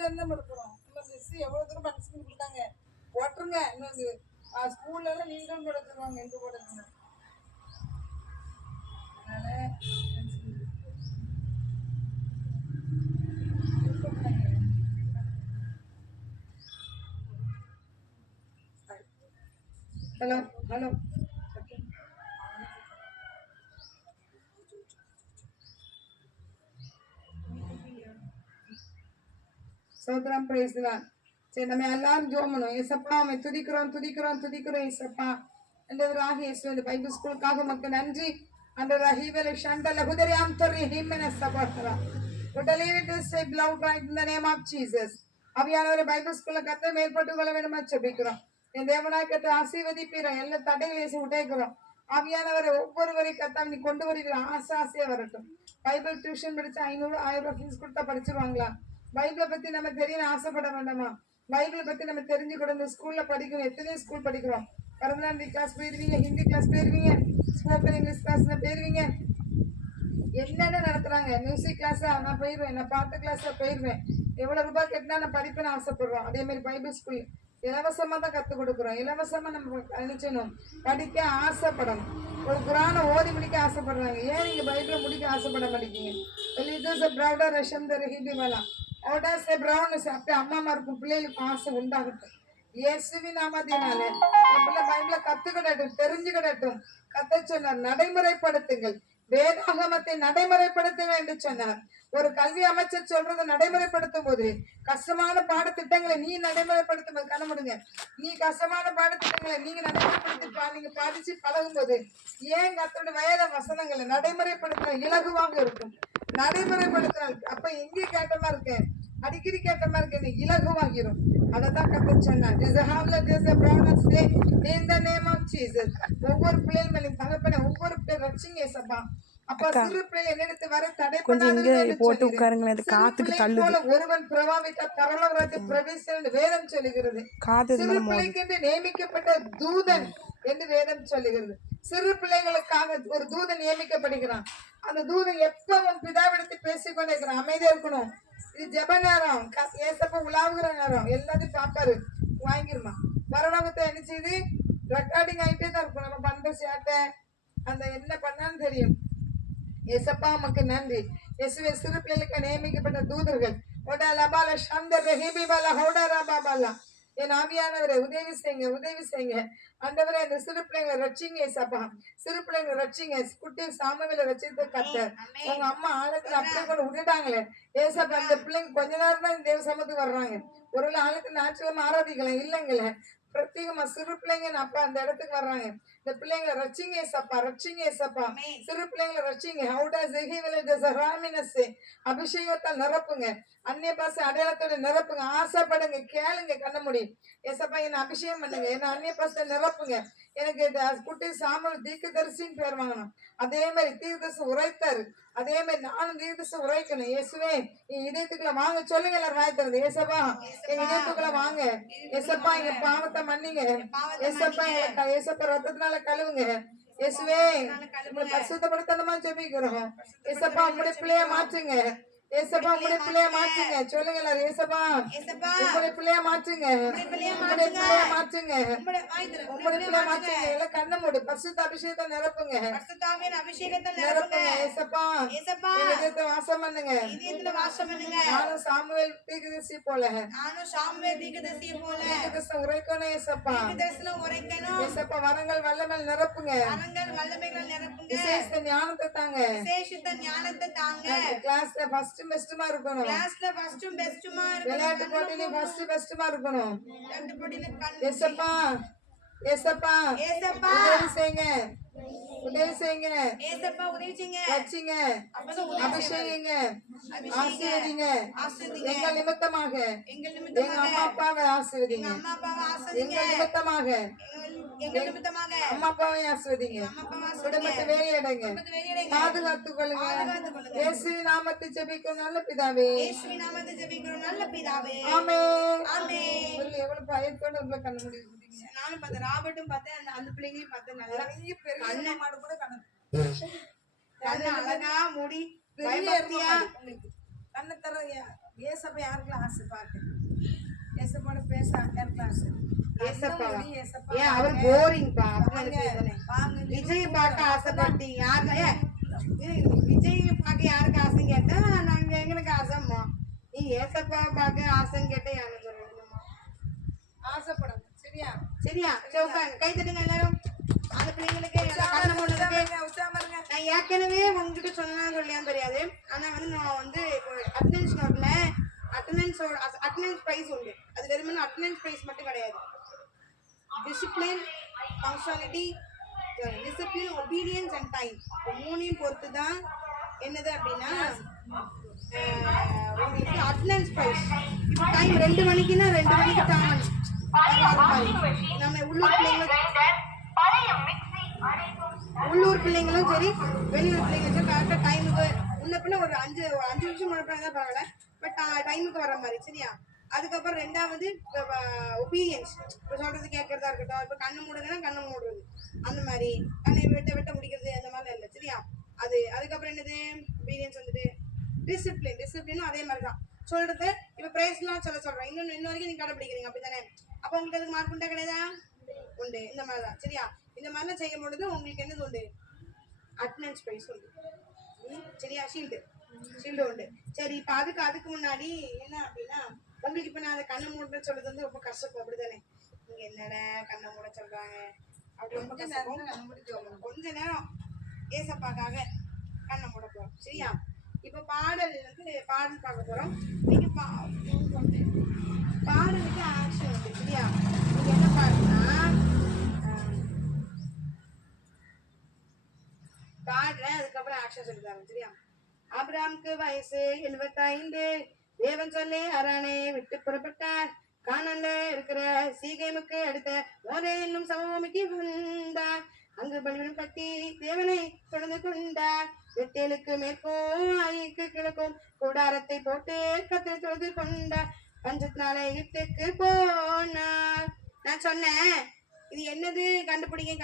கீழே தான் இருக்கிறோம். நம்ம மிஸ் எவ்வளோ தூரம் பனிஷ்மெண்ட் கொடுத்தாங்க, போட்டுருங்க இன்னொரு ஸ்கூல்ல எல்லாம் நீங்களும் போட தருவாங்க, எங்க போடுறதுங்க. அதனால ஹலோ ஹலோ சோத்ரம் பிரைஸ்லாம். சரி, நம்ம எல்லாரும் ஜோம் பண்ணுவோம். ஏசப்பா அவனை துதிக்கிறோம் துதிக்கிறோம் துதிக்கிறோம் ஏசப்பா. ஆண்டவராக இயேசுவே, இந்த பைபிள் ஸ்கூலுக்காக மக்கள் நன்றி. ஆண்டவராக ஹீவலை ஷண்டல ஹுதரியாம் தரி ஹிமென சபோதரா. Totally we just say loud right in the name of Jesus. அவியானவரை பைபிள் ஸ்கூல்ல கத்த மேற்பட்டு கொள்ள வேண்டுமா ஜெபிக்கிறோம். என் தேவனாய் கத்த ஆசீர்வதிப்பீரா, எல்லா தடைகளை உடைக்கிறோம். ஆவியானவரை ஒவ்வொருவரை கத்த நீ கொண்டு வருகிற ஆசையா வரட்டும். பைபிள் டியூஷன் படிச்சு 500-1000 ஃபீஸ் கொடுத்தா படிச்சிருவாங்களா? பைபிளை பத்தி நம்ம தெரியல ஆசைப்பட வேண்டாமா? பைபிளை பத்தி நம்ம தெரிஞ்சுக்கணும். ஸ்கூல்ல படிக்கணும். எத்தனை ஸ்கூல் படிக்கிறோம்? பரதநாட்டிய கிளாஸ் போயிருவீங்க, ஹிந்தி கிளாஸ் போயிருவீங்க, ஸ்போக்கன் இங்கிலீஷ் கிளாஸ்ல போயிருவீங்க. என்னென்ன நடத்துறாங்க? மியூசிக் கிளாஸ் நான் போயிருவேன், நான் பாட்டு கிளாஸ்ல போயிருவேன். எவ்வளவு ரூபாய் கட்டினா நான் படிப்பேன்னு ஆசைப்படுறோம். அதே மாதிரி பைபிள் ஸ்கூல் இலவசமா தான் கற்றுக் கொடுக்குறோம். இலவசமா நம்ம நினைச்சணும், படிக்க ஆசைப்படணும். ஒரு குரானை ஓதி முடிக்க ஆசைப்படுறாங்க. ஏன் நீங்க பைபிளை முடிக்க ஆசைப்பட மாட்டேங்க? அப்படி அம்மா இருக்கும் பிள்ளைகளுக்கு ஆசை உண்டாகட்டும். இயேசுவின் நாமத்தினால பைபிளை கத்துக்கிடட்டும், தெரிஞ்சுக்கிடட்டும். கத்த சொன்னார், நடைமுறைப்படுத்துங்கள், வேதாகமத்தை நடைமுறைப்படுத்துங்கள் என்று சொன்னார். ஒரு கல்வி அமைச்சர் சொல்றதை நடைமுறைப்படுத்தும் போது கஷ்டமான பாடத்திட்டங்களை நீ நடைமுறைப்படுத்தும் போது கண்ணமுடுங்க, நீ கஷ்டமான பாடத்திட்டங்களை நீங்க நடைமுறைப்படுத்தி நீங்க பாதிச்சு பழகும் போது ஏன் கத்தோட வேத வசனங்களை நடைமுறைப்படுத்த இலகுவாக இருக்கும். நடைமுறைப்படுத்தினால் அப்ப எங்கே கேட்டமா இருக்கேன், அடிக்கடி கேட்டமா இருக்கேன், இலகுவாகிரும். அதான் கத்த சொன்னார். ஒவ்வொரு பிள்ளைகள் மேலும் தகப்பன ஒவ்வொரு பிள்ளை ரட்சிங்க ஏசப்பா. அப்ப சிறு பிள்ளை என்னெடுத்து வர தடைப்படாது போட்டு உட்காருங்களேன். காத்துக்கு தள்ளுது. ஒருவன் பிரபாவித்த பரலோகத்தை பிரவேசம் வேதம் சொல்லுகிறது. சிறு பிள்ளைக்கு நியமிக்கப்பட்ட தூதன் என்று வேதம் சொல்லுகிறது. சிறு பிள்ளைகளுக்காக ஒரு தூதன் நியமிக்கப்படுகிறான். அந்த தூதன் எப்பவும் பிதாவிடத்தை பேசிக்கொண்டே இருக்கிறான். அமைதியா இருக்கணும். இது ஜெப நேரம், ஏசப்ப உலாவுகிற நேரம். எல்லாத்தையும் பாப்பாரு, வாங்கிருமா. பரலோகத்தை என்ன செய்து ரெக்கார்டிங் ஆகிட்டே தான் இருக்கும். நம்ம பண்ற சேட்டை அந்த என்ன பண்ணான்னு தெரியும். ஏசப்பா நமக்கு நன்றி. இயேசுவே, சிறு பிள்ளைகளுக்கு நியமிக்கப்பட்ட தூதர்கள் என் ஆவியானவரை உதவி செய்யுங்க, உதவி செய்யுங்க. ஆண்டவரே, இந்த சிறு பிள்ளைங்களை ரட்சிங்க ஏசப்பா. சிறு பிள்ளைங்களை ரட்சிங்க. குட்டி சாமுவேலை ரட்சித்து கர்த்தர். உங்க அம்மா ஆழத்துல அப்படியே கூட விட்டுட்டாங்களே ஏசப்பா. அந்த பிள்ளைங்க கொஞ்ச நேரம் தான் தேவ சமத்துக்கு வர்றாங்க. ஒரு ஆளுக்கு ஞாயிற்றுக்கிழமை ஆராதிக்கலாம் இல்லைங்களே. பிரத்யேகமா சிறு பிள்ளைங்க அப்பா அந்த இடத்துக்கு வர்றாங்க. இந்த பிள்ளைங்களை ரட்சிங்க ஏசப்பா, ரட்சிங்க ஏசப்பா. சிறு பிள்ளைங்களை ரட்சிங்க. அபிஷேகத்தால் நிரப்புங்க. அந்நிய பாசை அடையாளத்தோட நிரப்புங்க. ஆசைப்படுங்க, கேளுங்க, கண்ண முடியும். ஏசப்பா என்ன அபிஷேகம் பண்ணுங்க, என்ன அந்நிய பாசத்தை நிரப்புங்க. எனக்கு இந்த குட்டி சாமல் தீர்க்கதரிசின்னு பேர் வாங்கணும். அதே மாதிரி தீர்க்கதரிசி உரைத்தாரு. அதே மாதிரி நானும் தீர்க்கதரிசி உரைக்கணும். இயேசுவே, என் இதயத்துக்குள்ள வாங்க சொல்லுங்க. எல்லாரும் வாய்த்தது ஏசப்பா, என் இதயத்துக்குள்ள வாங்க. ஏசப்பா, எங்க பாவத்தை மன்னிங்க. ஏசப்பா, ஏசப்பா ரத்தத்தினால கழுவுங்க. இயேசுவே, உங்களை பரிசுத்தப்படுத்தணுமா ஜெபிக்கிறோம். ஏசப்பா, உங்களுடைய பிள்ளைய மாற்றுங்க. ஏசப்பா, உங்களுடைய பிள்ளைய மாற்றுங்க. சொல்லுங்க எல்லாரும், ஏசப்பா உங்களுடைய பிள்ளைய மாற்றுங்க, உங்களுடைய பிள்ளைய மாற்றுங்க, உங்களுடைய பிள்ளைய மாற்றுங்க. எல்லாம் கண்ண மூடு. பரிசுத்த அபிஷேகத்தை நிரப்புங்க, நிரப்புங்க. ஏசப்பா, இதயத்தை வாசம் பண்ணுங்க. நானும் சாமுவேல் தீர்க்கதரிசி போல தீர்க்கதரிசனம் உரைக்கணும். ஏசப்பா, ஏசப்பா வரங்கள் வல்லமையில் நிரப்புங்க. விசேஷ ஞானத்தை தாங்க. கிளாஸ்ல ஃபர்ஸ்ட் பெஸ்ட்மா இருக்கணும். விளையாட்டு போட்டியில ஃபர்ஸ்ட் பெஸ்ட்மா இருக்கணும். ஏசப்பா, ஏசப்பா உதவி செய்யுங்க, உதவி செய்யுங்க. ஏசப்பா உதவி செய்யுங்க, ரட்சிங்க, அபிஷேகிங்க, ஆசீர்வதிங்க. எங்கள் நிமித்தமாக எங்க அம்மா அப்பாவை ஆசீர்வதிங்க. எங்கள் நிமித்தமாக அம்மா அப்பாவை ஆசீர்வதிங்க. குடும்பத்தை வேலையடைங்க, பாதுகாத்துக் கொள்ளுங்க. இயேசுவின் நாமத்தை ஜெபிக்கிறோம் நல்ல பிதாவே. ஆமென். எவ்வளவு பயத்தோட உள்ள கண்ண முடியும். நானும் பார்த்தேன், ராபர்ட்டும் பார்த்தேன், அந்த பிள்ளைங்களையும் பார்த்தேன். நல்லா பெரிய மாடு கூட கண்ணு அழகா முடி, கண்ணை தர ஏசப்பா யாருக்கெல்லாம் ஆசை பாட்டு ஏசப்போட பேச யாருக்கெல்லாம் ஆசை ஏசப்பாவா? ஏன் அவர் போரிங்ப்பா. விஜய் பார்க்க ஆசைப்பட்டீங்க யாருக்கா? விஜய் பார்க்க யாருக்கு ஆசைன்னு கேட்டா நாங்க எங்களுக்கு ஆசைம்மா. நீ ஏசப்பா பார்க்க ஆசைன்னு கேட்டா யாருக்கு சொல்லணுமா? ஆசைப்படாது. சரியா சரியா? சரி உட்காருங்க, கை தட்டுங்க எல்லாரும். அந்த பிள்ளைங்களுக்கு நான் ஏற்கனவே உங்ககிட்ட சொன்னா சொல்லியான்னு தெரியாது. ஆனா வந்து நான் வந்து இப்போ அட்டெண்டன்ஸ் நோட்ல அட்டெண்டன்ஸ் பிரைஸ் உண்டு. அது வெறுமனே அட்டெண்டன்ஸ் பிரைஸ் மட்டும் கிடையாது. Discipline, punctuality, discipline, obedience and time, மூணையும் பொறுத்து தான் என்னது அப்படின்னா உங்களுக்கு அட்டெண்டன்ஸ் பிரைஸ். இப்போ டைம் 2 மணிக்குன்னா 2 மணிக்கு தான் நம்ம உள்ளூர் பிள்ளைங்களும் சரி வெளியூர் பிள்ளைங்களும் சரி கரெக்டாக டைமுக்கு முன்ன பின்ன ஒரு 5 நிமிஷம் முன்னாடி தான் பரவாயில்ல, பட் டைமுக்கு வர மாதிரி. சரியா? அதுக்கப்புறம் 2வது ஒபீனியன்ஸ். இப்போ சொல்றது கேட்கறதா இருக்கட்டும். இப்போ கண்ணு மூடுங்கன்னா கண்ணை மூடுறது, அந்த மாதிரி கண்ணை வெட்ட முடிக்கிறது, அந்த மாதிரிலாம் இல்லை. சரியா? அதுக்கப்புறம் என்னது ஒபீனியன்ஸ் வந்துட்டு டிசிப்ளினும் அதே மாதிரி தான் சொல்றது. இப்போ ப்ரைஸ்லாம் சொல்றேன். இன்னும் வரைக்கும் நீங்க கடைப்பிடிக்கிறீங்க அப்படித்தானே? அப்போ உங்களுக்கு அதுக்கு மார்க் உண்டா கிடையாதா? உண்டு. இந்த மாதிரி தான். சரியா? இந்த மாதிரிலாம் செய்யும் பொழுது உங்களுக்கு என்னது உண்டு? அட்டெண்டன்ஸ் ப்ரைஸ் உண்டு. சரியா? ஷீல்டு உண்டு. சரி, இப்போ அதுக்கு முன்னாடி என்ன அப்படின்னா உங்களுக்கு இப்போ நான் அதை கண்ணை மூட சொல்றது வந்து ரொம்ப கஷ்டம். அப்படித்தானே? நீங்க என்னடா கண்ணை மூட சொல்றாங்க அப்படி ரொம்ப கஷ்டம். கொஞ்ச நேரம் ஏசப்பாக்காக கண்ணை மூட போறோம். சரியா? இப்போ பாடல் பார்க்க போறோம். நீங்க பாடலுக்கு ஆக்ஷன் உண்டு. சரியா? நீங்க என்ன பாடுனா பாடுறேன், அதுக்கப்புறம் ஆக்ஷன் சொல்லிட்டாங்க. சரியா? ஆபிரகாமுக்கு வயசு 75. தேவன் சொல்லி அரணை விட்டு புறப்பட்டார். கானான்ல இருக்கிற சீகேமுக்கு அடுத்த மோரே என்னும் சமபூமிக்கு வந்தார். அங்கு பலிபீடம் கட்டி தேவனை தொடர்ந்து கொண்டார். பெத்தேலுக்கு மேற்கும் ஆயிக்கு கிழக்கும் கூடாரத்தை போட்டு கத்தரை தொழுது கொண்டார். பஞ்சத்தினால எகிப்துக்கு போனார். நான் சொன்னேன் இது என்னது கண்டுபிடிங்க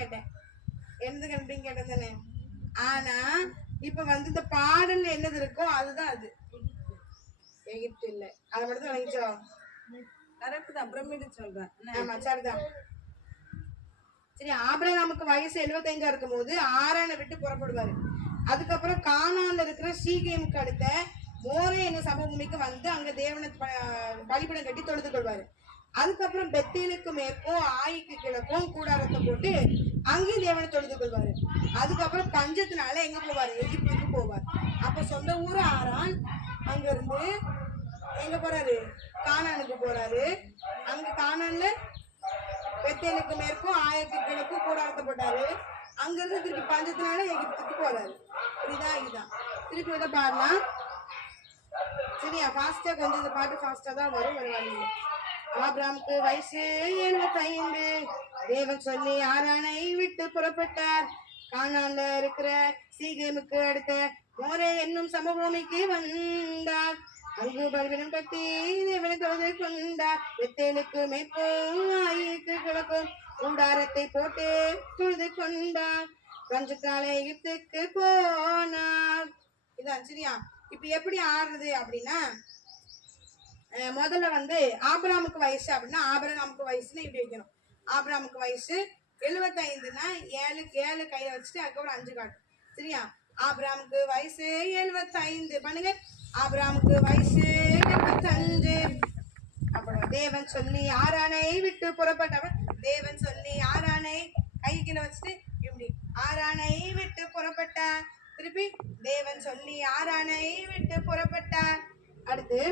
கேட்டேன். என்னது கண்டுபிடிங்க கேட்டேன் தானே? ஆனா இப்ப வந்து இந்த பாடல்ல என்னது இருக்கோ அதுதான் அது. எகிப்து இல்ல, அதை மட்டும் தான் நினைச்சோம். கரெக்ட் தான். பிரமிடு சொல்றேன். ஆமா, சரிதான். சரி, ஆபிரகாமுக்கு வயசு 75 இருக்கும் போது ஆரானை விட்டு புறப்படுவாரு. அதுக்கப்புறம் கானான்ல இருக்கிற சீகேமுக்கு அடுத்த மோரே என்னும் சமபூமிக்கு வந்து அங்க தேவனை பலிபீடம் கட்டி தொழுது கொள்வாரு. அதுக்கப்புறம் பெத்தேலுக்கு மேற்கும் ஆயிக்கு கிழக்கும் கூடாரத்தை போட்டு அங்கேயும் தேவனை தொழுது கொள்வாரு. அதுக்கப்புறம் பஞ்சத்தினால எங்க போவாரு? எகிப்துக்கு போவார். அப்ப சொந்த ஊரு ஆரான். அங்க இருந்து எங்க போறாரு? கானானுக்கு போறாரு. அங்க கானான்ல பெத்தேலுக்கு மேற்கும் ஆயிக்கு கிழக்கும் கூடாரத்தை போட்டாரு. அங்க இருந்து திருப்பி பஞ்சத்தினால எகிப்துக்கு போறாரு. இதுதான் திருப்பி இதை பாடலாம். சரியா? ஃபாஸ்டா கொஞ்சம் இந்த பாட்டு ஃபாஸ்டா தான் வரும். வருவாங்க. ஆபிரகாமுக்கு வயசு 75. தேவன் சொல்லி ஆரானை விட்டு புறப்பட்டார். கானான்ல இருக்கிற சீகேமுக்கு அடுத்த மோரே என்னும் சமபூமிக்கு வந்தார். அங்கு பலிபீடம் கட்டி தேவனை தொழுது கொண்டார். பெத்தேலுக்கு மேற்கும் ஆயிக்கு கிழக்கும் கூடாரத்தை போட்டு தொழுது கொண்டார். பஞ்சத்தினால எகிப்துக்கு போனார். இதான். சரியா? இப்ப எப்படி ஆடுறது அப்படின்னா முதல்ல வந்து ஆபிரகாமுக்கு வயசு அப்படின்னா ஆபிரகாமுக்கு வயசுன்னு இப்படி வைக்கணும். ஆபிரகாமுக்கு வயசு 75னா 7 கையில வச்சுட்டு அதுக்கப்புறம் 5 காட்டும். சரியா? ஆபிரகாமுக்கு வயசு 75 பண்ணுங்க. ஆபிரகாமுக்கு வயசு 75. அப்புறம் தேவன் சொல்லி ஆரானை விட்டு புறப்பட்ட தேவன் சொல்லி ஆரானை கை கீழே வச்சுட்டு இப்படி ஆரானை விட்டு புறப்பட்டார். திருப்பி தேவன் சொல்லி ஆரானை விட்டு புறப்பட்டார். அடுத்து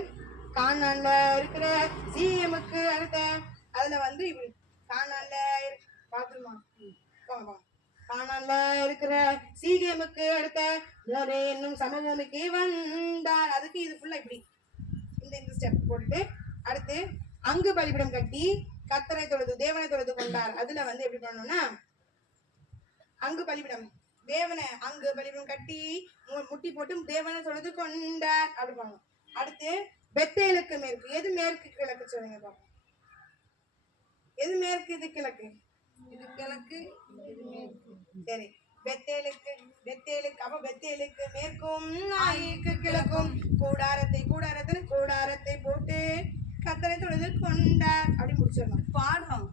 கானான்ல இருக்கிற சீகேமுக்கு அடுத்த அதுல வந்து இப்படி கானான்ல பாத்துருமா கானான்ல இருக்கிற சீகேமுக்கு அடுத்த மோரே என்னும் சமபூமிக்கு வந்தார். அதுக்கு இது ஃபுல்லா இப்படி இந்த ஸ்டெப் போட்டுட்டு அடுத்து அங்கு பலிபீடம் கட்டி கர்த்தரை தொழுது தேவனை தொழுது கொண்டார். அதுல வந்து எப்படி பண்ணணும்னா அங்கு பலிபீடம் தேவனை அங்கு பலிபீடம் கட்டி முட்டி போட்டு தேவனை தொழுது கொண்டார் அப்படி பண்ணணும். அடுத்து பெத்தேலுக்கு மேற்கு. எது மேற்கு கிழக்கு சொல்லுங்க பாப்போம். எது மேற்கு? இது கிழக்கு. இது கிழக்கு, இது மேற்கு. சரி, பெத்தேலுக்கு பெத்தேலுக்கு அப்ப பெத்தேலுக்கு மேற்கும் ஆயிக்கு கிழக்கும் கூடாரத்தை போட்டு கத்தரை தொழுது கொண்டார் அப்படி முடிச்சிடணும். பாடுறோம்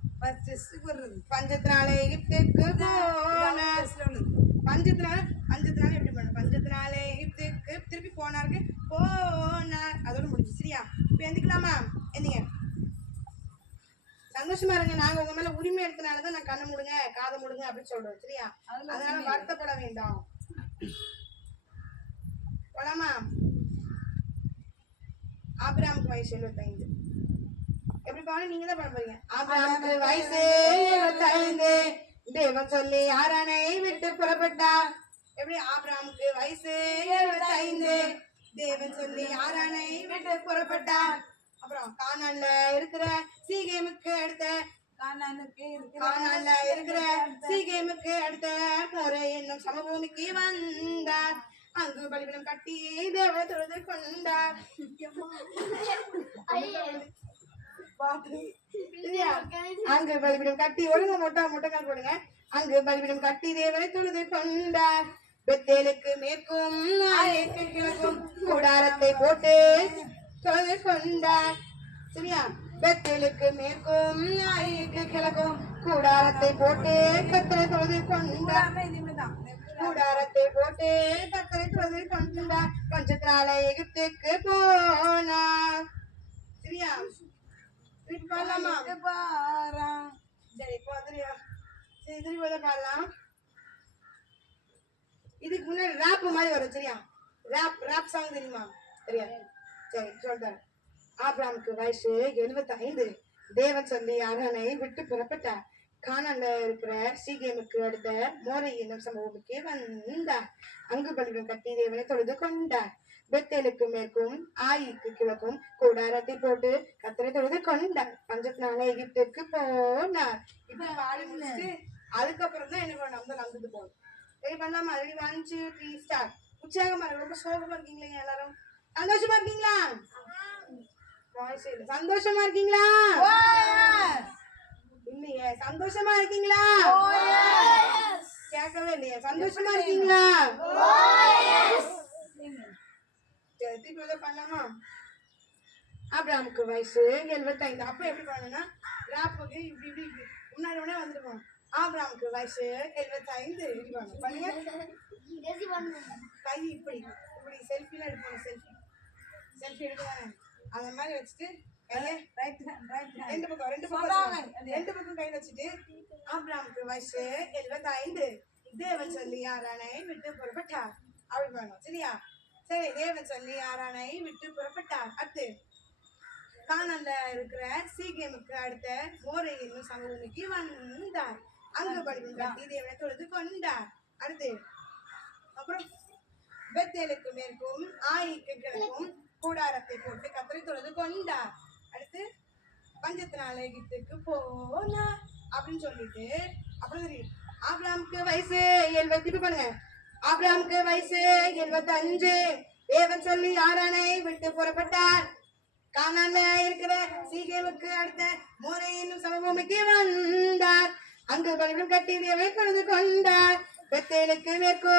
வர்றது பஞ்சத்தினால எகிப்துக்கு போனார். பஞ்சத்தினால எப்படி பண்ண? பஞ்சத்தினால எகிப்துக்கு திருப்பி போனாருக்கு போனார். அதோட முடிஞ்சு. சரியா? இப்ப எந்திக்கலாமா? எந்திங்க. சந்தோஷமா இருங்க. நாங்க உங்க மேல உரிமை எடுத்தனாலதான் நான் கண்ணை மூடுங்க காதை மூடுங்க அப்படின்னு சொல்றோம். சரியா? அதனால வருத்தப்பட வேண்டாம். போலாமா? ஆபிரகாமுக்கு வயசு 75. எப்படி பாடு? நீங்க தான் பாட போறீங்க. ஆபிரகாமுக்கு வயசு 75. தேவன் சொல்லி ஆரானை விட்டு புறப்பட்டார். எப்படி? ஆபிரகாமுக்கு வயசு 75. தேவன் சொல்லி ஆரானை விட்டு புறப்பட்டார். அப்புறம் கானான்ல இருக்கிற சீகேமுக்கு அடுத்த மோரே என்னும் சமபூமிக்கு வந்தார். அங்கு பலிபீடம் கட்டி தேவனை தொழுது கொண்டார். அங்கு பலிபீடம் கட்டி ஒழுங்க மொட்டைக்கால் போடுங்க. அங்கு பலிபீடம் கட்டி தேவனை தொழுது கொண்டார். பெத்தேலுக்கு மேற்கும் ஆயேக்கு கிழக்கும் கூடாரத்தை போட்டு தொழுது கொண்டார். சரியா? பெத்தேலுக்கு மேற்கும் ஆயேக்கு கிழக்கும் கூடாரத்தை போட்டு கத்தரை தொழுது கொண்டார். பஞ்சத்தினால எகிப்துக்கு போனார். சரியா? திருப்பி பாடலாமா? சரி திருப்பி பாடலாம். இதுக்கு முன்னாடி ராப் மாதிரி வரும். சரியா? ராப் சாங் தெரியுமா? சரியா? சரி சொல்றேன். ஆபிரகாமுக்கு வயசு 75. தேவன் சொல்லி ஆரானை விட்டு புறப்பட்டார். கானான்ல இருக்கிற சீகேமுக்கு அடுத்த மோரை என்னும் சம்பவமுக்கு வந்தார். அங்கு பலிபீடம் கட்டி தேவனை தொழுது கொண்டார். பெத்தேலுக்கு மேற்கும் ஆயிக்கு கிழக்கும் கூடாரத்தை போட்டு கத்தரை தொழுது கொண்டார். பஞ்சத்தினால எகிப்துக்கு போனார். இப்ப பாடி முடிச்சுட்டு அதுக்கப்புறம் தான் என்ன பண்ண நடந்துட்டு போகணும். சரி பண்ணலாமா? 1 2 3 ஸ்டார்ட். உற்சாகமா இருக்கு. ரொம்ப சோகமா இருக்கீங்களா எல்லாரும்? சந்தோஷமா இருக்கீங்களா? சந்தோஷமா இருக்கீங்களா? இல்லையே. சந்தோஷமா இருக்கீங்களா? கேட்கவே இல்லையே. சந்தோஷமா இருக்கீங்களா? பண்ணலாமா? ஆபிரகாமுக்கு வயசு 75. அப்ப எப்படி பண்ணணும்னா ராப்புக்கு இப்படி இப்படி முன்னாடி உடனே வந்துருக்கோம். ஆபிரகாமுக்கு வயசு 75. இப்படி பண்ணணும். பண்ணுங்க. கை இப்படி இப்படி செல்ஃபிலாம் எடுப்பாங்க. செல்ஃபி எடுக்கதானே அந்த மாதிரி வச்சுட்டு ரெண்டு பக்கம் கையில வச்சுட்டு ஆபிரகாமுக்கு வயசு 75. தேவன் சொல்லி ஆரானை விட்டு புறப்பட்டார். அப்படி பண்ணணும். சரியா? சரி. தேவன் சொல்லி ஆரானை விட்டு புறப்பட்டார். அடுத்து கானான்ல இருக்கிற சீகேமுக்கு அடுத்த மோரே என்னும் சமபூமிக்கு வந்தார். அங்கு பலிபீடம் கட்டி தேவனை தொழுது கொண்டார். அடுத்து அப்புறம் பெத்தேலுக்கு மேற்கும் ஆயிக்கு கிழக்கும் கூடாரத்தை போட்டு கத்தரை தொழுது கொண்டார். அடுத்து பஞ்சத்தினால எகிப்துக்கு போனார் அப்படின்னு சொல்லிட்டு அப்புறம் தெரியும். ஆபிரகாமுக்கு வயசு 70. பண்ணுங்க. ஆபிரகாமுக்கு வயசு 75. தேவன் சொல்லி ஆரானை விட்டு புறப்பட்டார். கானான்ல இருக்கிற சீகேமுக்கு அடுத்த மோரே என்னும் சமபூமிக்கு வந்தார். அங்கு பலிபீடம் கட்டி தேவனை தொழுது கொண்டார். பெத்தேலுக்கு மேற்கோ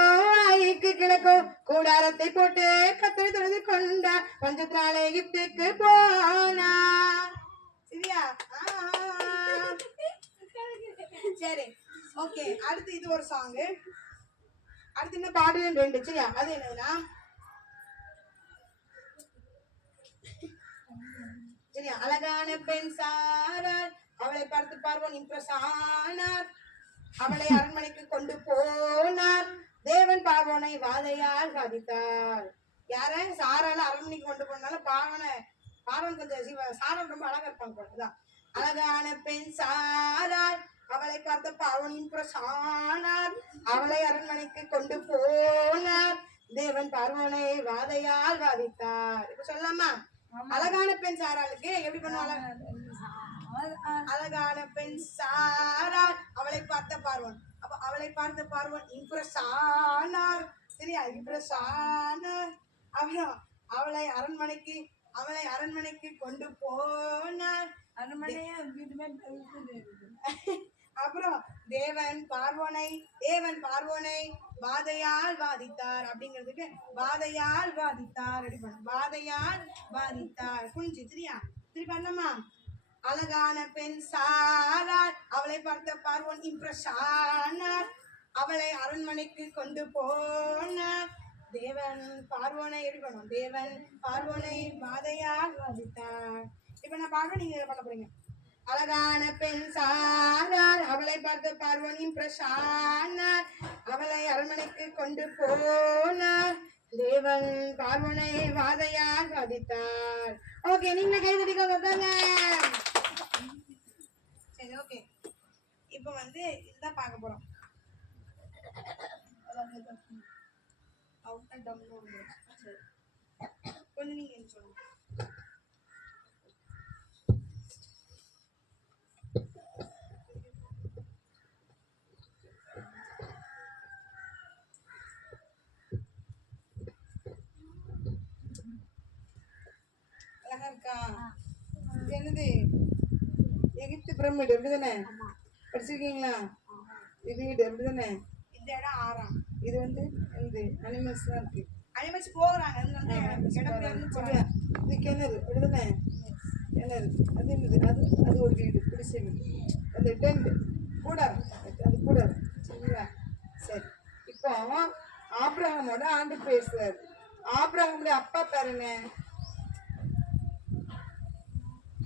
ஆயிக்கு கிழக்கோ கூடாரத்தை போட்டு கத்தரை தொழுது கொண்டார். பஞ்சத்தினால எகிப்துக்கு போனார். சரியா? சரி ஓகே. அடுத்து இது ஒரு சாங். அடுத்து என்ன பாடு 2. சரியா? அது என்னதுன்னா சரியா? அழகான பெண் சாரார் அவளை பார்த்து பார்வோன் இம்ப்ரெஸ் ஆனார். அவளை அரண்மனைக்கு கொண்டு போனார். தேவன் பார்வோனை வாதையால் பாதித்தார். யார? சாரால அரண்மனைக்கு கொண்டு போனாலும் பார்வன் கொஞ்சம் சாரால் ரொம்ப அழகா இருப்பாங்க. போலதான். அழகான பெண் சாரார் அவளை பார்த்த பார்வோன் இம்ப்ரெஸ் ஆனார். அவளை அரண்மனைக்கு கொண்டு போனார். தேவன் பார்வோனை வாதையால் வாதித்தார். இப்ப சொல்லலாமா? அழகான பெண் சாராளுக்கு எப்படி பண்ணுவாங்க? அழகான பெண் சாராள் அவளை பார்த்த பார்வோன். அப்ப அவளை பார்த்த பார்வோன் இம்ப்ரெஸ் ஆனார். சரியா? இம்ப்ரெஸ் ஆனார். அப்புறம் அவளை அரண்மனைக்கு கொண்டு போனார். அப்புறம் தேவன் பார்வோனை வாதையால் வாதித்தார் அப்படிங்கிறதுக்கு வாதையால் வாதித்தார் அப்படி பண்ணணும். வாதையால் வாதித்தார் குனிஞ்சு சரியா திருப்பி பண்ணலாமா? அழகான பெண் சாரார் அவளை பார்த்த பார்வோன் இம்ப்ரெஸ் ஆனார், அவளை அரண்மனைக்கு கொண்டு போனார். தேவன் பார்வோனை எடுக்கணும். தேவன் பார்வோனை வாதையால் வாதித்தார். இப்ப நான் பாடுவேன், நீங்க பண்ண போறீங்க. அழகான பெண் சாரார் அவளை பார்த்த பார்வோன் இம்ப்ரெஸ் ஆனார், அவளை அரண்மனைக்கு கொண்டு போனார். தேவன் பார்வோனை வாதையால் வாதித்தார். ஓகே, நீங்களே கை தட்டிக்கோங்க. சரி, ஓகே. இப்போ வந்து இதுதான் பார்க்க போறோம். கொஞ்சம் நீங்க என்ன சொல்லுங்க. அழகா இருக்கா? இது என்னது? எகிப்து பிரமிடு அப்படிதானே? படிச்சிருக்கீங்களா? இது வீடு அப்படிதானே? இந்த இடம் ஆறாம். இது வந்து இந்த அனிமல்ஸ் தான் இருக்கு. அனிமல்ஸ் போகிறாங்க. இது கிணறு அப்படிதானே? கிணறு அது என்னது? அது ஒரு வீடு, குடிசை வீடு. அந்த டென்ட் கூடாது, அது கூடாது சரிங்களா? சரி, இப்போ ஆபிரகாமோட ஆண்டு பேசுறாரு. ஆபிரகாமுடைய அப்பா பேர் என்ன?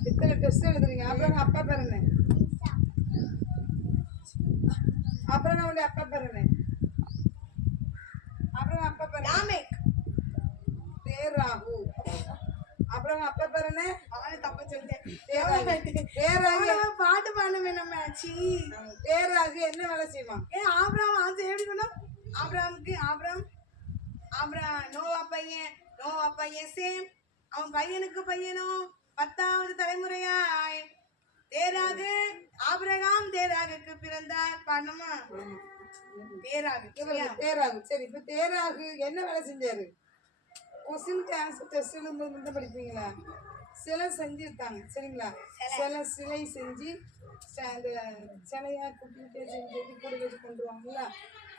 எத்தனை டெஸ்ட் எழுதுறீங்க? ஆபிரகாம் அப்பா பேர் என்ன? ஆபிரகாமுடைய அப்பா பேர் என்ன? ஆபிரகாம் அப்பா பேர் லாமேக். தேராகு. ஆபிரகாம் அப்பா பேர் என்ன? அவன் தப்பா சொல்லிட்டேன். தேராகு பாட்டு பாட வேணாம் மேட்சி. தேராகு என்ன வேலை செய்வான்? ஆபிரகாம் அது எப்படி பண்ணும்? ஆபிரகாம் நோவா பையன் சேம். அவன் பையனுக்கு பையனும் 10வது தலைமுறையாய் தேராகு ஆபிரகாம் தேராகுக்கு பிறந்தார். பாடணுமா? தேராகு. சரி, இப்ப தேராகு என்ன வேலை செஞ்சாரு? கொஸ்டினுக்கு ஆன்சர் டெஸ்ட் எழுதும்போது படிப்பீங்களா? சிலை செஞ்சுருக்காங்க சரிங்களா? சிலை செஞ்சு அந்த சிலையா குட்டிட்டு செஞ்சு கூட வச்சு கொண்டு வாங்கல்ல,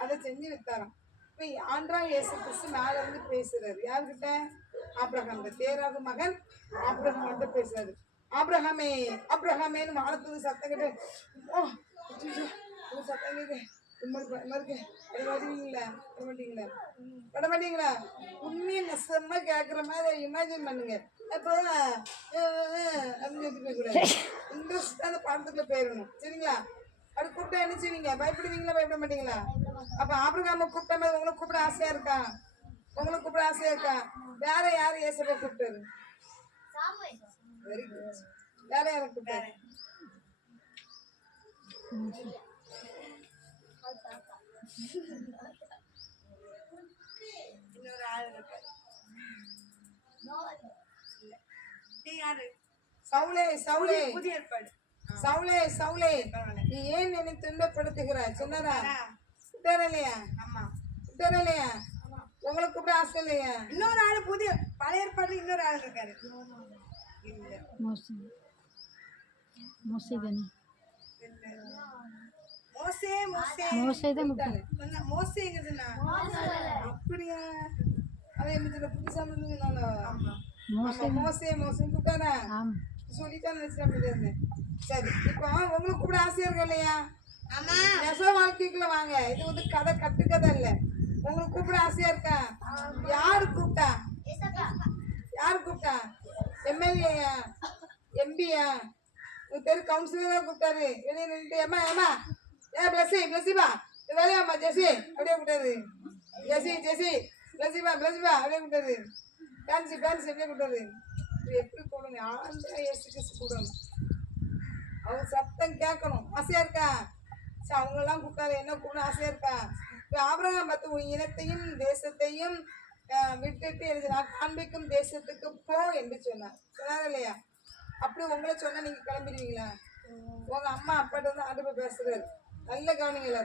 அதை செஞ்சு வித்தாராம். இப்போ ஆண்ட்ரா இயேசு கிறிஸ்து மேல இருந்து பேசுறாரு. யாருக்கிட்ட? ஆபிரகாம். தேராகு மகன் ஆபிரகாம் வந்து பேசுறாரு. ஆபிரகாமேன்னு வானத்துக்கு சத்தம் கேட்டு சத்தம் கேட்டு மாட்டீங்களா? உண்மையை நெசமா கேட்குற மாதிரி இமேஜின் பண்ணுங்க. அப்போ அப்படின்னு கூடாது. இன்ட்ரெஸ்ட் அந்த படத்துக்குள்ள போயிடணும் சரிங்களா? அப்படி கூப்பிட்டா என்ன செய்வீங்க? பயப்படுவீங்களா? பயப்பட மாட்டீங்களா? அப்ப ஆபிரகாம கூப்பிட்ட மாதிரி உங்களுக்கு கூப்பிட ஆசையா இருக்கா? உங்களுக்கு கூப்பிட ஆசையா இருக்கா? வேற யாரு ஏசப்பா கூப்பிட்டாரு? Very good. வேற யாரை கூப்பிட்டாரு? இன்னொரு ஆள் இருக்காரு. சவுலே புதிய ஏற்பாடு. சவுலே நீ ஏன் என்னை துன்பப்படுத்துகிறாய் சொன்னாரா? இல்லையா? ஆமா இல்லையா? உங்களுக்கு கூப்பிட ஆசை இல்லையா? இன்னொரு ஆள் புதிய பழைய ஏற்பாடு இன்னொரு ஆள் இருக்காரு. அப்படியா? அவன் என்ன புதுசா கூப்பிட்டானா? சொல்லித்தான் நினைச்சேன். சரி, இப்போ உங்களுக்கு கூப்பிட ஆசையா இருக்கு இல்லையா? நெச வாழ்க்கைக்குள்ள வாங்க. இது வந்து கதை கட்டுக்கதை இல்ல. உங்களுக்கு கூப்பிட ஆசையா இருக்கா? யாரு கூப்பிட்டா? எம்எல்ஏயா? எம்பியா? உங்க தெரு கவுன்சிலரா கூப்பிட்டாரு. வெளியே நின்றுட்டு ஏமா பிளஸிபா வேலையாம்மா ஜெசி அப்படியே கூப்பிட்டாரு. ஜெசி பிளஸிபா அப்படியே கூப்பிட்டாரு. பேன்சி அப்படியே கூப்பிட்டாரு. எப்படி கூடுங்க? ஆந்திரா இயேசு கிறிஸ்து கூடணும். அவங்க சத்தம் கேட்கணும். ஆசையா இருக்கா? சரி, அவங்கெல்லாம் கூப்பிட்டாரு. என்ன கூப்பிட ஆசையா இருக்கா? இப்போ ஆபிரகாம் பார்த்து உன் இனத்தையும் தேசத்தையும் விட்டுட்டு எனக்கு நான் காண்பிக்கும் தேசத்துக்கு போ என்று சொன்னார் இல்லையா? அப்படி உங்களை சொன்னா நீங்க கிளம்பிடுவீங்களா? உங்க அம்மா அப்பாட்ட வந்து ஆண்டு பேசுறாரு. நல்ல கவனிங்களா?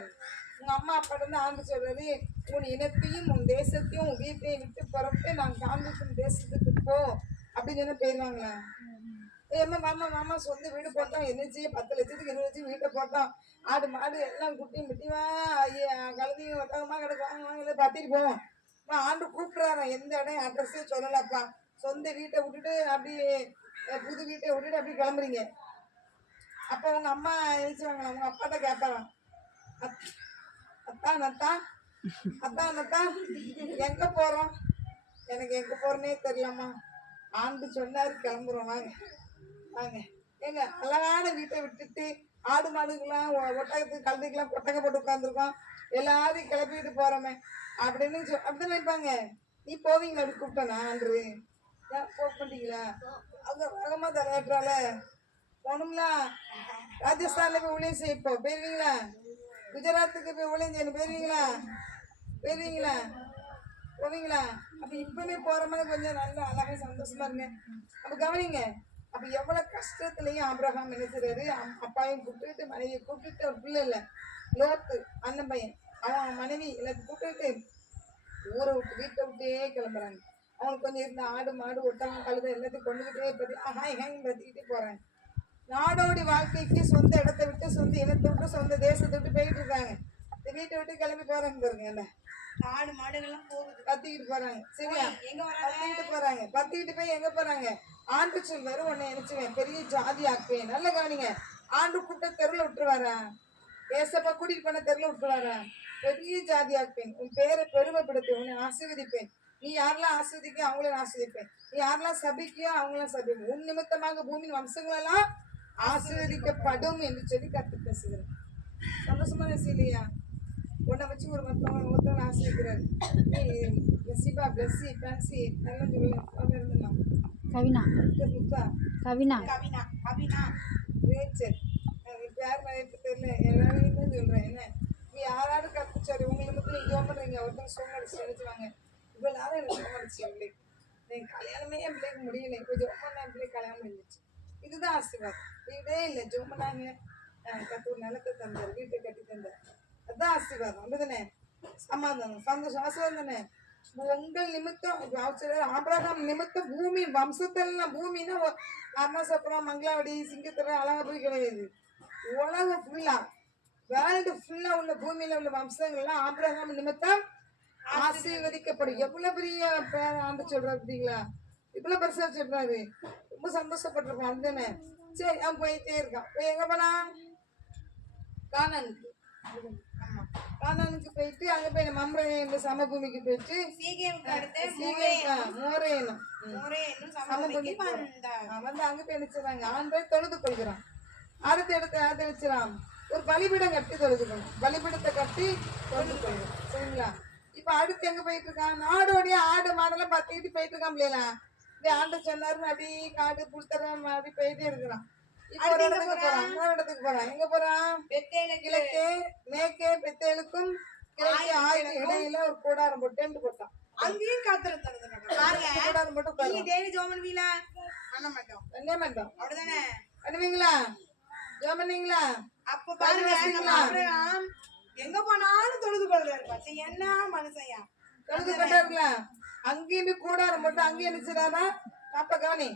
உங்க அம்மா அப்பாட்ட வந்து ஆண்டு சொல்றது, உன் இனத்தையும் உன் தேசத்தையும் உன் வீட்டையும் விட்டு புறப்பட்டு நான் காண்பிக்கும் தேசத்துக்கு போ அப்படின்னு சொன்னா போயிடுவாங்களா? மாமா சொந்த வீடு போட்டோம், என்னச்சு 10 லட்சத்துக்கு 20 லட்சம் வீட்டை போட்டோம், ஆடு மாடு எல்லாம் குட்டியும் குட்டியுமா கழுதையும் ஒட்டகமா கிடக்குவாங்க வாங்கல பத்திட்டு போவோம். இப்போ ஆண்டு கூப்பிட்றாராம், எந்த இடம் அட்ரஸே சொல்லலப்பா. சொந்த வீட்டை விட்டுட்டு அப்படியே புது வீட்டை விட்டுட்டு அப்படி கிளம்புறீங்க. அப்போ உங்க அம்மா எழுச்சிவாங்களா, உங்க அப்பாட்ட கேட்பாராம், அத்தான் அத்தான் அத்தான் அத்தான் எங்க போறோம், எனக்கு எங்க போறேனே தெரியலம்மா, ஆண்டு சொன்னாரு கிளம்புறோம் வாங்க வாங்க. ஏங்க அழகான வீட்டை விட்டுட்டு ஆடு மாடுக்கெல்லாம் ஒட்டகத்துக்கு கழுதைக்கெல்லாம் கொட்டகை போட்டு உட்காந்துருக்கோம், எல்லாரையும் கிளப்பிட்டு போறோமே அப்படின்னு அப்படிதான் நினைப்பாங்க. நீ போவீங்களா அப்படி கூப்பிட்டேனா ஆண்டு? போக மாட்டீங்களா? அங்க வேகமா தலையாட்டுறால போகணும்ல. ராஜஸ்தான்ல போய் ஊழியம் செய்ய இப்போ போயிருவீங்களா? குஜராத்துக்கு போய் ஊழியம் செய்யணும் போயிருவீங்களா? போயிருவீங்களா? போவீங்களா? அப்ப இப்பவே போற மாதிரி கொஞ்சம் நல்லா அழகா சந்தோஷமா இருங்க. அப்ப கவனிங்க, அப்ப எவ்வளவு கஷ்டத்துலயும் ஆபிரகாம் என்ன செய்றாரு, அப்பாவையும் கூப்பிட்டுட்டு மனைவியை கூப்பிட்டுட்டு, ஒரு பிள்ளை இல்ல லோத்து அண்ணன் பையன், அவன் மனைவி எல்லாத்தையும் கூப்பிட்டுட்டு ஊரை விட்டு வீட்டை விட்டே கிளம்புறாங்க. அவனுக்கு கொஞ்சம் இருந்த ஆடு மாடு ஒட்டகம் கழுதை எல்லாத்தையும் கொண்டுகிட்டே பத்தி ஹாய் ஹாய் பத்திக்கிட்டே போறாங்க. நாடோடி வாழ்க்கைக்கு சொந்த இடத்தை விட்டு, சொந்த இனத்தை விட்டு, சொந்த தேசத்தை விட்டு போயிட்டு இருக்காங்க. இந்த வீட்டை விட்டு கிளம்பி போறாங்க பாருங்க, என்ன ஆடு மாடுகள்லாம் போகுது, கத்திக்கிட்டு போறாங்க. சரியா? எங்க வராங்க? கத்திக்கிட்டு போறாங்க. கத்திக்கிட்டு போய் எங்க போறாங்க? ஆண்டு சொல்வாரு, உன்னை நினைச்சுவேன் பெரிய ஜாதி ஆக்குவேன். நல்ல கவனிங்க, ஆண்டு கூட்ட தெருவில் விட்டுருவாரா? ஏசப்பா கூட்டிட்டு போன தெருவில் விட்டுருவாரா? பெரிய ஜாதி ஆக்குவேன், உன் பேரை பெருமைப்படுத்துவேன், உன்னை ஆசீர்வதிப்பேன், நீ யாரெல்லாம் ஆஸ்வதிக்க அவங்கள ஆஸ்வதிப்பேன், நீ யாரெல்லாம் சபிக்கியோ அவங்களாம் சபிப்பேன், உன் நிமித்தமாக பூமியின் வம்சங்களெல்லாம் ஆசீர்வதிக்கப்படும் என்று சொல்லி கத்து பேசுகிறேன். சந்தோஷமான விஷயம் இல்லையா? உன்னை வச்சு ஒரு ஒருத்தவங்க ஆசீர்வதிக்கிறாரு. சிபா பிளஸ்ஸி பேன்சி நல்லா சொல்லலாம் இருந்தலாம். கவினா முத்தா கவினா கவினா கவினா ரேச்சல் யார் மயத்து தெரியல, எல்லாரையும் தான் சொல்றேன். என்ன நீ யாராவது கத்துச்சாரு உங்களை மட்டும் நீங்க ஜோம் பண்றீங்க, ஒருத்தவங்க சோமடிச்சு நினைச்சுவாங்க. இவ்வளவு நேரம் எனக்கு சோமடிச்சு என் பிள்ளைக்கு, என் கல்யாணமே என் பிள்ளைக்கு முடியல, இப்போ ஜோம் பண்ண என் பிள்ளைக்கு கல்யாணம் முடிஞ்சிச்சு. இதுதான் ஆசீர்வாதம். வீடே இல்லை, ஜோம் பண்ணாங்க, கத்து ஒரு நிலத்தை தந்தார், வீட்டை கட்டி தந்தார், அதுதான் ஆசீர்வாதம். அப்படிதானே? சமாதானம் சந்தோஷம் ஆசீர்வாதம் தானே? உங்கள் நிமித்தம் ஆபிரகாம் நிமித்தம் பூமி வம்சத்தெல்லாம், பூமின்னா அம்மாசப்புறம் மங்களாவடி சிங்கத்துறை அழகாபுரி கிடையாது, உலகம் ஃபுல்லா வேர்ல்டு ஃபுல்லா உள்ள பூமியில உள்ள வம்சங்கள்லாம் ஆபிரகாம் நிமித்தம் ஆசீர்வதிக்கப்படும். எவ்வளவு பெரிய பேர் ஆண்டு சொல்றாரு பார்த்தீங்களா? இவ்வளவு பெருசா சொல்றாரு, ரொம்ப சந்தோஷப்பட்டிருப்பான். அதுதானே? சரி, அவன் போயிட்டே இருக்கான். போய் எங்க போனா? கானானுக்கு. ஆமா, கானானுக்கு போயிட்டு அங்க போய் மம்ரே என்ற சமபூமிக்கு போயிட்டு சீகேமுக்கு அடுத்து மோரேனும் மோரேனும் சமபூமிக்கு வந்தார். வந்து அங்க போய் நினைச்சாங்க, ஆண்டை தொழுது கொள்கிறான். அடுத்த இடத்த யார்த்த வச்சிடான்? ஒரு பலிபீடம் கட்டி தொழுதுக்கணும், பலிபீடத்தை கட்டி தொழுது கொள்கிறோம். சரிங்களா? இப்ப அடுத்து எங்க போயிட்டு இருக்கான்? நாடோடைய ஆடு மாடெல்லாம் பத்திக்கிட்டு போயிட்டு இருக்கான். இல்லையா? இப்படி ஆண்டு சொன்னாருன்னு அப்படி காடு புல்தரம் அப்படி போயிட்டே இருக்கிறான். இப்போ ஒரு இடத்துக்கு போறான், இன்னொரு இடத்துக்கு போறான். எங்க போறான்? கிழக்கே மேற்கே பெத்தேலுக்கும் கிழக்கே ஆயுத இடையில ஒரு கூடாரம் போட்டு டென்ட் போட்டான். அங்கேயும் காத்திருந்தது பாருங்க. கூடாரம் போட்டு நீங்க டெய்லி ஜோம் பண்ணுவீங்களா? பண்ண மாட்டோம். பண்ணே மாட்டோம். அப்படிதானே? பண்ணுவீங்களா? ஜோம் பண்ணீங்களா? அப்ப பாருங்க, நம்ம ஆபிரகாம் எங்க போனாலும் தொழுது கொள்றாரு. பச்சை என்ன மனுஷன்யா, தொழுது கொண்டாருங்களா? அங்கேயுமே கூடாரம் போட்டு அங்கேயும் நினைச்சாரா? அப்ப கவனி,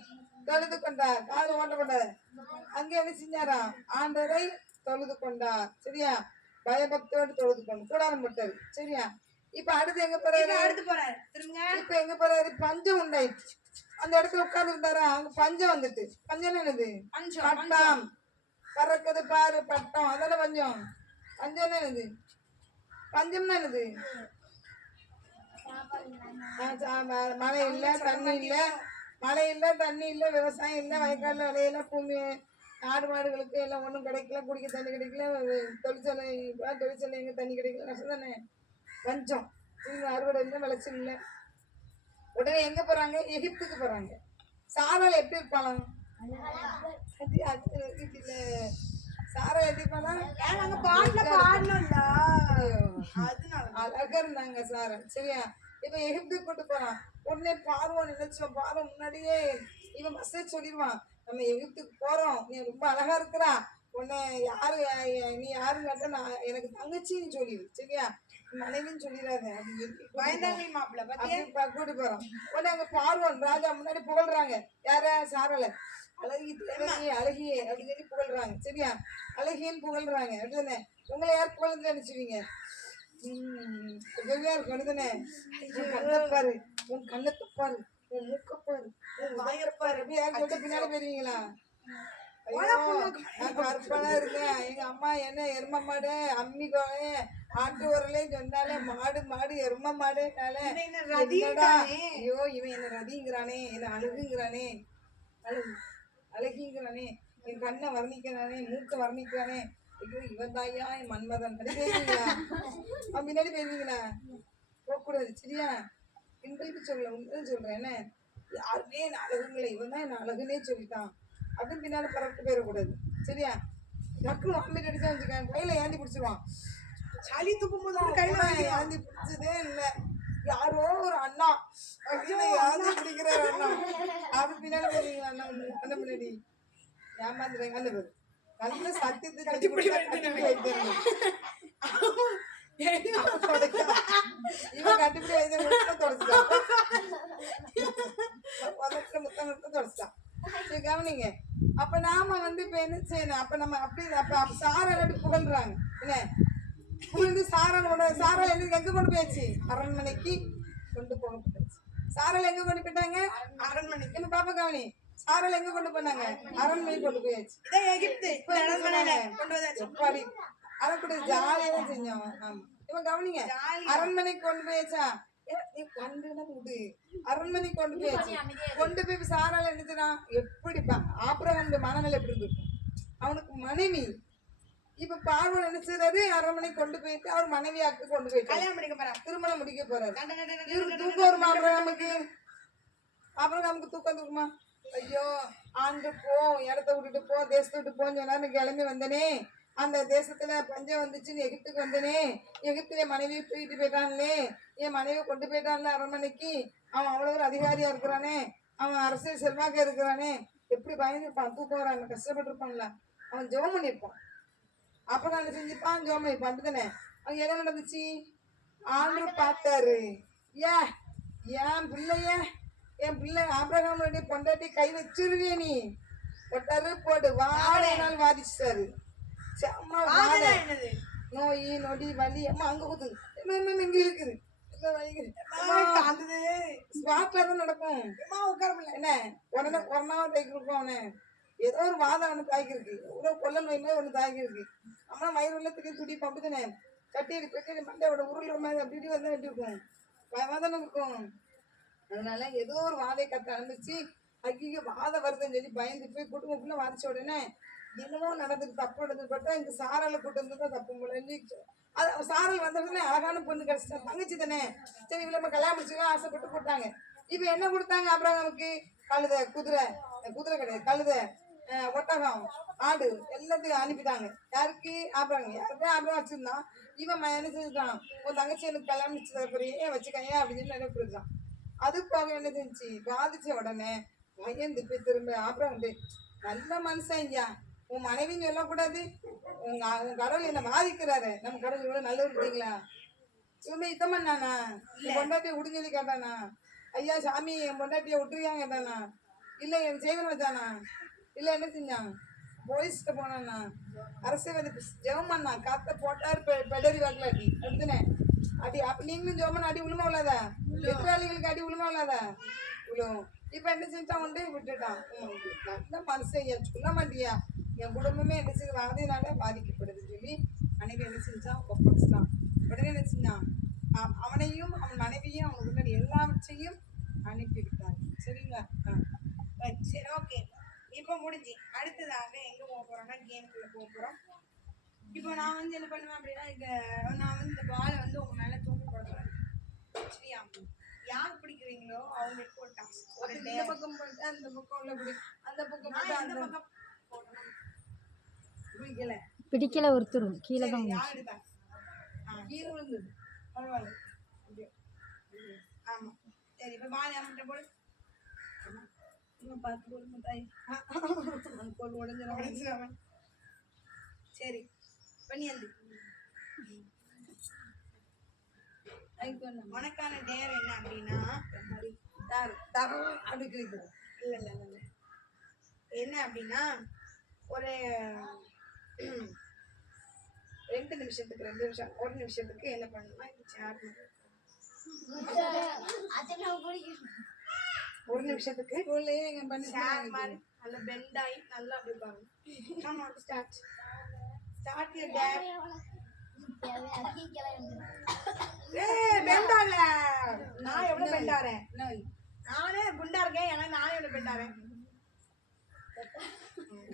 தொழுது கொண்டார், காது ஓட்ட கொண்டார். அங்கே என்ன செஞ்சாரா? ஆண்டவரை தொழுது கொண்டார். சரியா? பயபக்தியோடு தொழுது கொண்டு கூடாரம் போட்டாரு. சரியா? இப்ப அடுத்து எங்க போறாரு? அடுத்து போறாரு திரும்ப. இப்ப எங்க போறாரு? பஞ்சம் உண்டாயிடுச்சு. அந்த இடத்துல உட்கார்ந்து இருந்தாரா? அங்க பஞ்சம் வந்துட்டு. பஞ்சம் என்னது? பட்டம் பறக்குது பாரு, பட்டம், அதெல்லாம் பஞ்சம். பஞ்சம் என்னது? பஞ்சம்னா என்னது? மழை இல்ல, தண்ணி இல்ல, மழை இல்ல, தண்ணி இல்ல, விவசாயம் இல்ல, வயக்காடுல விளையில, பூமி ஆடு மாடுகளுக்கு எல்லாம் ஒன்றும் கிடைக்கல, குடிக்க தண்ணி கிடைக்கல, தொழிற்சாலை எங்க தண்ணி கிடைக்கல, கஷ்டம் தானே? பஞ்சம். அறுவடை இல்லை, விளைச்சல் இல்லை. உடனே எங்க போறாங்க? எகிப்துக்கு போறாங்க. சாரால் எப்படி இருப்பாங்க? சாரா எப்படி இருப்பாங்க? அழகா இருந்தாங்க சாரா. சரியா? இப்ப எகிப்துக்கு கூட்டு போறான். உடனே பார்வோன் நினைச்சோம், பார்வோன் முன்னாடியே இவன் மெசேஜ் சொல்லிடுவான், நம்ம எகிப்துக்கு போறோம், நீ ரொம்ப அழகா இருக்கிறா, உன்னை யாரு, நீ யாருன்னு கேட்டா நான் எனக்கு தங்கச்சின்னு சொல்லிடு. சரியா? மனைவின்னு சொல்லிடாத அப்படின்னு சொல்லி பயந்தாங்க மாப்பிள்ள பத்தியா கூட்டு போறோம். உடனே அங்க பார்வன் ராஜா முன்னாடி புகழ்றாங்க. யார சாரல அழகி தேவகி அழகியே அப்படின்னு சொல்லி புகழ்றாங்க. சரியா அழகியன்னு புகழ்றாங்க அப்படிதானே. உங்களை யார் புகழ்ந்து நினைச்சுவீங்க? வெவ்வேறு இருக்கும் அப்படிதானே. உன் கண்ணை பாரு, உன் கண்ணத்தை பாரு, உன் மூக்கப்பாரு, உன் வாயப்பாரு அப்படி யாரும் சொல்லிட்டு பின்னாடி போயிருவீங்களா? கற்பனா இருக்கேன். எங்க அம்மா என்ன எரும மாடு அம்மி கோவே ஆட்டு உரலே சொன்னாலே மாடு மாடு எரும மாடுனால ஐயோ இவன் என்ன ரதிங்கிறானே, என்ன அழகுங்கிறானே, அழகு அழகிங்கிறானே, என் கண்ணை வர்ணிக்கிறானே, மூக்க வர்ணிக்கிறானே, ஐயோ இவன் தாயா என் மன்மதன் போயிருவீங்களா? பின்னாடி போயிருவீங்களா? போகக்கூடாது. சரியா இன்றைக்கு சொல்ல உண்மைன்னு சொல்றேன். என்ன யாருமே என்ன அழகுங்களை, இவன் தான் என்ன அழகுன்னே சொல்லிட்டான் அப்படின்னு பின்னால பரப்பிட்டு போயிடக்கூடாது. சரியா டக்குனு வாமிட் அடிச்சா வச்சுக்கேன், கையில ஏந்தி பிடிச்சிருவான். சளி துப்பும் போது கையில ஏந்தி பிடிச்சதே இல்லை. யாரோ ஒரு அண்ணா ஏந்தி பிடிக்கிற அண்ணா அப்படி பின்னாடி போறீங்க. அண்ணா முன்னாடி ஏமாந்துறேன். கண்ணு பேரு நல்ல சத்தியத்தை இவன் கட்டுப்படி வைத்தியம் தொடச்சிட்டான். முத்தம் தொடச்சிட்டான். சரி கவனிங்க. அப்ப நாம இப்ப என்ன செய்யணும்? அப்ப நம்ம அப்படி அப்ப சாரால் புகழ்றாங்க. என்ன புகழ்ந்து சாரால் எங்க கொண்டு போயாச்சு? அரண்மனைக்கு கொண்டு போகப்பட்டாச்சு. சாரால் எங்க கொண்டு போயிட்டாங்க? அரண்மனைக்கு. என்ன பாப்பா கவனி, சாரால் எங்க கொண்டு போனாங்க? அரண்மனைக்கு கொண்டு போயாச்சு. எப்பாடி அதை கூட ஜாலியா தான் செஞ்சோம். ஆமா இவன் கவனிங்க, அரண்மனைக்கு கொண்டு போயாச்சா? விடு அரண்மனைக்கு கொண்டு போயாச்சு. கொண்டு போய் சாரால நினைச்சா எப்படி ஆபிரகாம் மனநிலை எப்படி இருந்திருக்கும்? அவனுக்கு மனைவி. இப்ப பார்வன் நினைச்சது அரண்மனைக்கு கொண்டு போயிட்டு அவர் மனைவியாக்கு கொண்டு போயிட்டு திருமணம் முடிக்க போறாரு. இவருக்கு தூக்கம் வருமா? ஆபிரகாமுக்கு தூக்கம் தூக்குமா? ஐயோ ஆண்டு போ, இடத்த விட்டுட்டு போ, தேசத்தை விட்டு போன்னு சொன்னாரு. கிளம்பி வந்தனே, அந்த தேசத்துல பஞ்சம் வந்துச்சுன்னு எகிப்துக்கு வந்தனே, எகிப்துல மனைவியை தூக்கிட்டு போயிட்டான்லே, என் மனைவியை கொண்டு போயிட்டான்ல அரண்மனைக்கு, அவன் அவ்வளோ ஒரு அதிகாரியா இருக்கிறானே, அவன் அரசியல் செல்வாக்க இருக்கிறானே, எப்படி பயந்துருப்பான், தூக்கம் வராங்க, கஷ்டப்பட்டு இருப்பான்ல. அவன் ஜெபம் பண்ணிருப்பான். அப்புறம் என்ன செஞ்சிருப்பான்? ஜெபம் பண்ணிருப்பான். அப்படித்தானே அங்க என்ன நடந்துச்சு? ஆண்டு பார்த்தாரு. என் பிள்ளை ஆபிரகாமுடைய பொண்டாட்டி கை வச்சிருவிய நீ ஒட்டாரு போட்டு வாழையினால் வாதிச்சாரு. நோய் நொடி வலி அம்மா அங்க குத்துது, இங்க இருக்குது, ஸ்பாட்ல தான் நடக்கும். என்ன உடனே கொரோனாவை தாக்கிருக்கோம். அவனை ஏதோ ஒரு வாதம் அவனு தாக்கிருக்கு, எவ்வளவு கொல்ல நோய் மாதிரி ஒண்ணு தாக்கிருக்கு. அம்மா வயிறு உள்ளத்துக்கு துடி பம்புதானே, கட்டி மண்டையோட உருள் மாதிரி அப்படி இப்படி வந்து வெட்டிருக்கும், வாதம் இருக்கும். அதனால ஏதோ ஒரு வாதை கத்த ஆரம்பிச்சு ஐயோ வாதம் வருதுன்னு சொல்லி பயந்து போய் குடும்பக்குள்ள வாதிச்ச உடனே என்னமோ நடந்துட்டு தப்பு நடந்துட்டு இங்க சாரால கூட்டு வந்து தப்பு போல சாரல் வந்ததுன்னு அழகான பொண்ணு கிடைச்சிட்டா, தங்கச்சி தானே, சரி இவ்வளவு நம்ம கல்யாணம் முடிச்சுக்கலாம் ஆசைப்பட்டு கொடுத்தாங்க. இப்ப என்ன கொடுத்தாங்க? ஆபிரகாமுக்கு கழுதை, குதிரை கிடையாது, கழுதை, ஒட்டகம், ஆடு எல்லாத்தையும் அனுப்பிட்டாங்க. யாருக்கு? ஆபிரகாம். யாருக்கும் ஆபிரகாம் வச்சிருந்தான். இவன் என்ன செஞ்சுட்டான்? உன் தங்கச்சி எனக்கு கல்யாணம் முடிச்சு தரப்பறியே வச்சுக்கையா அப்படின்னு சொல்லி நினைப்பிடுச்சான். அது போக என்ன செஞ்சு பாதிச்ச உடனே பயந்து போய் திரும்ப ஆபிரகாம் நல்ல மனுஷன் ஐயா, உன் மனைவின்னு சொல்லக்கூடாது, உன் கடவுள் என்ன பாதிக்கிறாரு, நம்ம கடவுள் இவ்வளவு நல்லவர் இருக்கீங்களா? இவமே யுத்தம் பண்ணானா? என் பொண்டாட்டியை விடுஞ்சொல்லி கேட்டானா? ஐயா சாமி என் பொண்டாட்டியை விட்டுருக்காங்க கேட்டானா? இல்லை என் செய்வன் வச்சானா? இல்லை என்ன செஞ்சான்? போலீஸ்கிட்ட போனானா? அரசியல் ஜெபம் பண்ணா, காத்த போட்டார் பெடரி வாக்கலாட்டி அப்படித்தானே அடி. அப்ப நீங்களும் ஜெபம் பண்ண அடி விழுமா உள்ளாதா? எதிராளிகளுக்கு அடி விழுமா உள்ளாதா? விழுவும். இப்ப என்ன செஞ்சான்? கொண்டு விட்டுட்டான். நல்ல மனுஷன் சொல்ல மாட்டியா? என் குடும்பமே என்ன செய்ய வாதினால பாதிக்கப்படுதுன்னு சொல்லி மனைவி என்ன செஞ்சான்? ஒப்படைச்சிட்டான். உடனே என்ன செஞ்சான்? அவனையும் அவன் மனைவியும் அவனுக்கு முன்னாடி எல்லாவற்றையும் அனுப்பிவிட்டான். சரிங்களா? சரி ஓகே, இப்போ முடிஞ்சு அடுத்ததாக எங்க போக போறோம்னா கேமுக்குள்ள போக போறோம். இப்போ நான் என்ன பண்ணுவேன் அப்படின்னா, நான் இந்த பாலை உங்க மேல தூக்கி போடுறேன். சரியா? யார் பிடிக்கிறீங்களோ அவங்களுக்கு ஒரு டாஸ்க். இந்த பக்கம் போட்டு அந்த பக்கம் உள்ள பிடி, அந்த பக்கம் போட்டு அந்த பக்கம் போடணும். பிடிக்கல ஒருத்தர் கீழே தான் கீழே விழுந்தது. பரவாயில்ல. ஆமா சரி, இப்போ பால் நம்மகிட்ட போடு. பார்த்து போடுங்க தாய், கோல் உடஞ்சிடும். சரி பண்ணியாந்து உனக்கான டேர் என்ன அப்படின்னா அப்படி கிளிக்குது. இல்ல இல்ல இல்ல இல்ல. என்ன அப்படின்னா ஒரு 2 நிமிஷத்துக்கு 2 நிமிஷம் 1 நிமிஷத்துக்கு என்ன பண்ணணும்னா இந்த சேர் 1 நிமிஷத்துக்கு ஸ்கூல்லயே நீங்க பண்ணி சேர் மாதிரி நல்ல பெண்ட் ஆகி நல்லா அப்படி பாருங்க. Come on start your dare. Bend ஆகல. நான் எவ்வளவு பெண்ட் ஆறேன்? நானே குண்டா இருக்கேன். ஏன்னா நானே எவ்வளவு பெண்ட் ஆறேன்?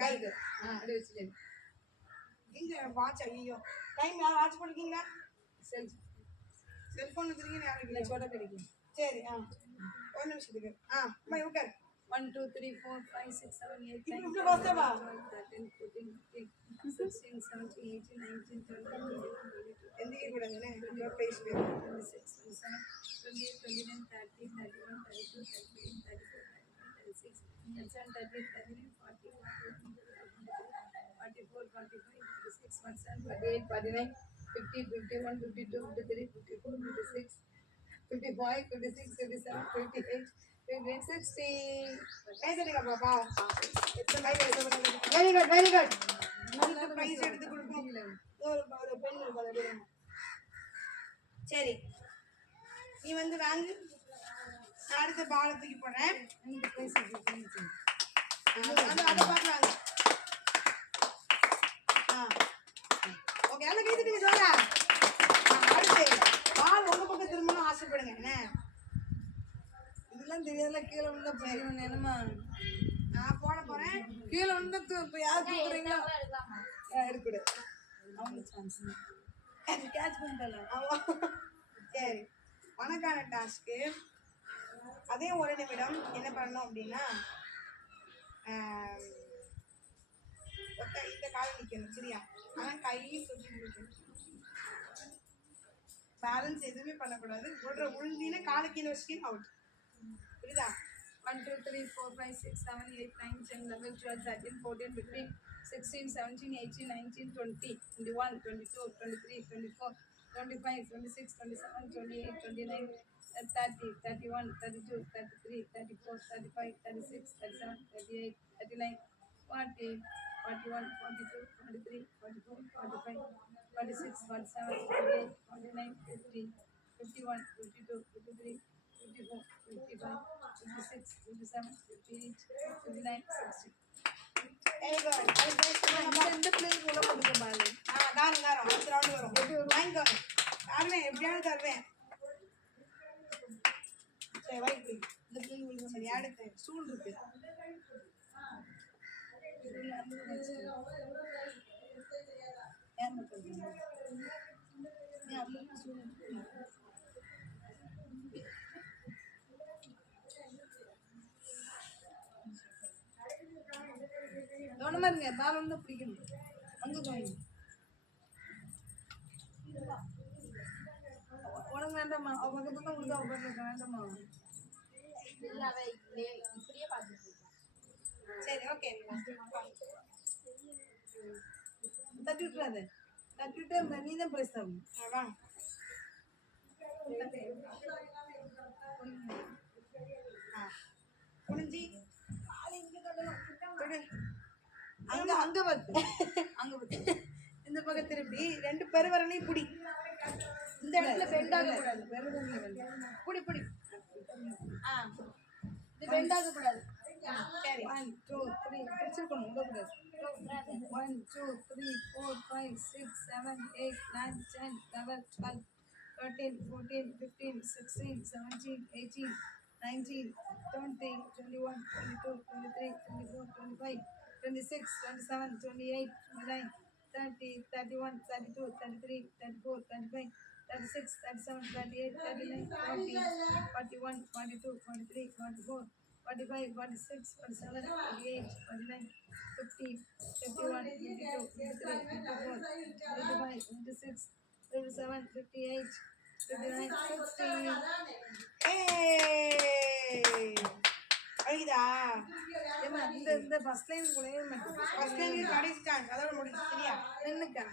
கைக்கு அப்படி வச்சுட்டு இங்க வாட்ச். ஐயோ டைம் யார் வாட்ச் பண்ணிருக்கீங்களா? செல்போன் வச்சிருக்கீங்க யாரும் இல்லை. छोटा करेगी சரி 1 நிமிஷத்துக்கு அம்மா உட்கார். 1 2 3 4 5 6 7 8 9 இப்படி வாசவா 13 14 15 16 17 18 19 20 எந்திரிக்க கூடாதுன்னு இன்னொரு பேஸ் 26 27 28 29 30 31 32 33 34 36 37 38 40 44 45 46 47 48 49 50 51 52 53 54 56 55 56 57 58 60. கைதடிங்க பாப்பா. எத்தனை கை வெரி குட் வெரி குட். உங்களுக்கு பிரைஸ் எடுத்து கொடுப்போம். ஒரு பென் இருக்கு அதை எடுங்க. சரி நீ வந்து வாங்கு. நான் அடுத்த பாலை தூக்கி போடுறேன். எனக்கு பிரைஸ் இருக்கு. அதை பார்க்கலாங்க. ஓகே எல்லாம் கைதடிங்க ஜோரா. அடுத்து பால் உங்க பக்கம் திரும்பணும் ஆசைப்படுங்க. என்ன இதெல்லாம் தெரியாதுல, கீழே விழுந்தா போயிடும். என்னமா நான் போட போறேன். கீழே விழுந்தா இப்போ யார் தூக்குறீங்களோ எடுக்கூட அவங்க சான்ஸ் கேட்ச் பண்ணிட்டாங்க. சரி உனக்கான டாஸ்க்கு அதே 1 நிமிடம் என்ன பண்ணணும் அப்படின்னா இந்த காலை நிற்கணும். சரியா? ஆனால் கையும் தூக்கி முடிக்கணும். பேலன்ஸ் எதுவுமே பண்ணக்கூடாது. உழுந்தினா காலை கீழே வச்சுட்டு அவுட். புரியுதா? 1 2 3 4 5 6 7 8 9 10 11 12 13 14 15 16 17 18 19 20 21 22 23 24 25 26 27 28 29 30 31 32 33 34 35 36 37 38 39 40 41 42 43 44 45 46 47 48 49 50 51 52 53 54 55 56 57 58 59 60. Very good. இந்த பிளேஸ் உள்ள கொடுக்க பாரு. தாரம் அடுத்த ரவுண்டு வரும். வாங்கிக்கோங்க. தருவேன் எப்படியாவது தருவேன். சரி வைக்கு. இந்த பிளேஸ் உள்ள சரி அடுத்து ஸ்டூல் இருக்கு. ஏன் மக்கள் நீ அப்படியே ஸ்டூல் கவனமா இருங்க. பால் வந்து பிடிக்கணும். அங்கே போய் உனக்கு வேண்டாமா? அவ பக்கத்துல தான் கொடுத்தா அவ பக்கத்துல வேண்டாமா? சரி ஓகே. தட்டி விட்டுறாத. தட்டி விட்டு நீ தான் பிரைஸ் தரணும். வாங்க. குனிஞ்சி அங்க அங்க பார்த்து அங்க பார்த்து இந்த பக்கம் திருப்பி 2 பெருவரனையும் பிடி. இந்த இடத்துல பெண்ட் ஆக கூடாது. புடி புடி. இது பெண்ட் ஆக கூடாது. சரி 1 2 3 பிடிச்சிருக்கணும். உங்க கூடாது. 1 2 3 4 5 6 7 8 9 10 11 12 13 14 15 16 17 18 19 20 21 22 23 24 25 26 27 28 29 30 31 32 33 34 35 36 37 38 39 40 41 42 43 44 45 46 47 48 49 50 51 52 53 54 55 56 57 58 59 60. அழுகுதா? ஏமா இந்த ஃபர்ஸ்ட் லைன் கூட ஃபர்ஸ்ட் லைன் கடைசி சான்ஸ். அதோட முடிஞ்சு. சரியா? நின்னுக்கா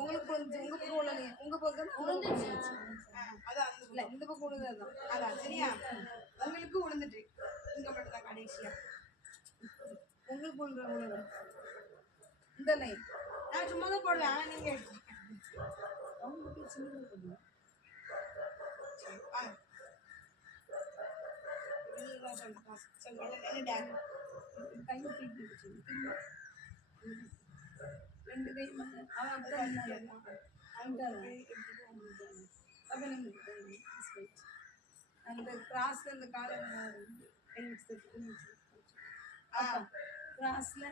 உங்களுக்கு உங்க பக்கம் உள்ள உங்க பக்கம் அதான் இல்ல இந்த பக்கம் உள்ளது அதான் சரியா உங்களுக்கு உளுந்துட்டு இங்க மட்டும் தான் கடைசியா உங்களுக்கு உள்ள இந்த லைன் நான் சும்மா தான் போடுவேன் ஆனா நீங்க ரெண்டு கை அந்த கிராஸ்ல இந்த கால கிராஸ்ல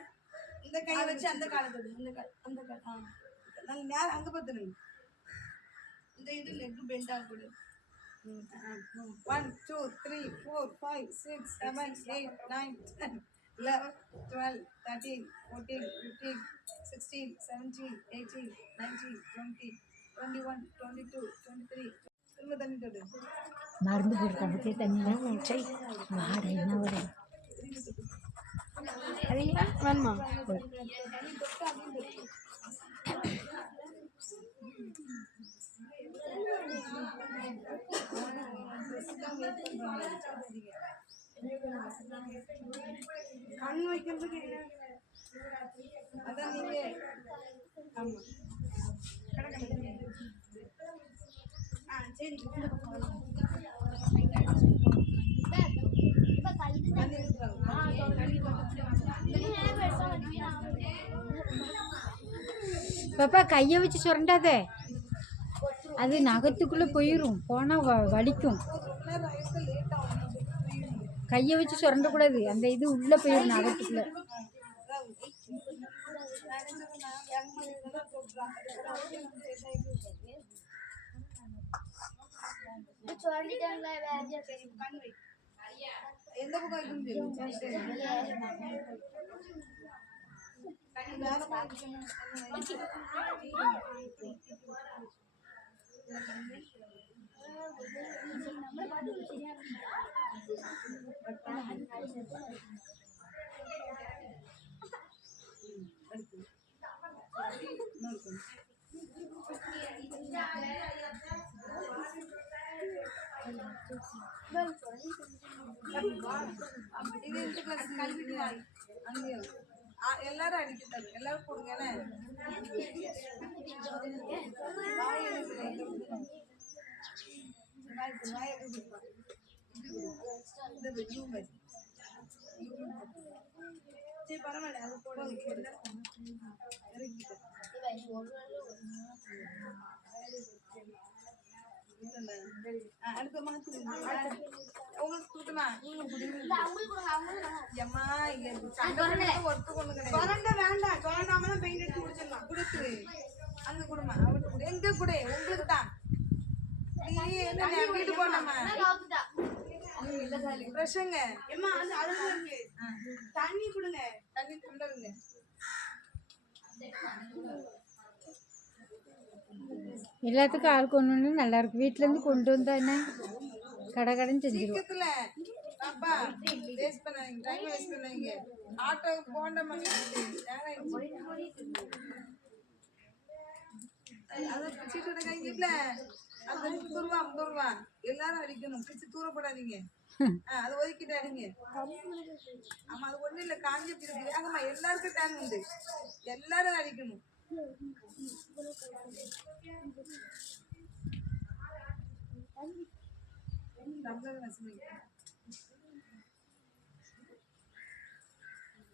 இந்த கையை வச்சு அந்த காலத்து அந்த நல்ல நேரம் அங்க பார்த்துருங்க இந்த இது லெக் பெண்ட் ஆகக்கூடாது 1 2 3 4 5 6 7 8 9 10 11 12 13 14 15 16 17 18 19 20 21 22 23 திரும்ப தண்ணி தொடு மருந்து போடுறதுக்கு தண்ணி சை வாடை என்ன வரும் சரியா வேணுமா கண் வைக்கிறதுக்கு அதான் நீங்க ஆமா சரி பாப்பா கையை வச்சு சுரண்டாதே அது நகத்துக்குள்ளே போயிடும் போனால் வலிக்கும் கையை வச்சு சுரண்டக்கூடாது அந்த இது உள்ளே போயிடும் நகத்துக்குள்ளே எந்த பக்கம் எல்லாரும் அடிக்கிறாங்க எல்லாரும் போடுங்க சரி பரவாயில்ல அது போடுங்க அடுத்த மாத்து உங்களுக்கு கொடுக்கமா எம்மா சொரண்ட வேண்டாம் சொரண்டாம தான் பெயிண்ட் எடுத்து முடிச்சிடலாம் கொடுத்துரு அங்க கொடுமா அவனுக்கு கொடு எங்க கொடு உங்களுக்கு தான் என்ன வீட்டு போனோமா பிரஷங்க எம்மா அது அழகா இருக்கு தண்ணி கொடுங்க தண்ணி கொண்டாருங்க எல்லாத்துக்கும் ஆள் கொண்டு வந்து நல்லாயிருக்கும் வீட்டிலேருந்து கொண்டு வந்தா என்ன கடை கடைன்னு செஞ்சிருவோம் சீக்கிரத்துல அப்பா வேஸ்ட் பண்ணாதீங்க டைம் வேஸ்ட் பண்ணாதீங்க ஆட்டோ போண்ட மாட்டேங்குது அதை பிச்சுட்டு கைங்கல அது 30 ரூபா 50 ரூபா எல்லாரும் அடிக்கணும் பிச்சு தூரப்படாதீங்க அது ஒதுக்கிட்டு அடிங்க ஆமா அது ஒண்ணு இல்ல காஞ்சி பிரிச்சு வேகமா எல்லாருக்கும் டைம் உண்டு எல்லாரும் அடிக்கணும்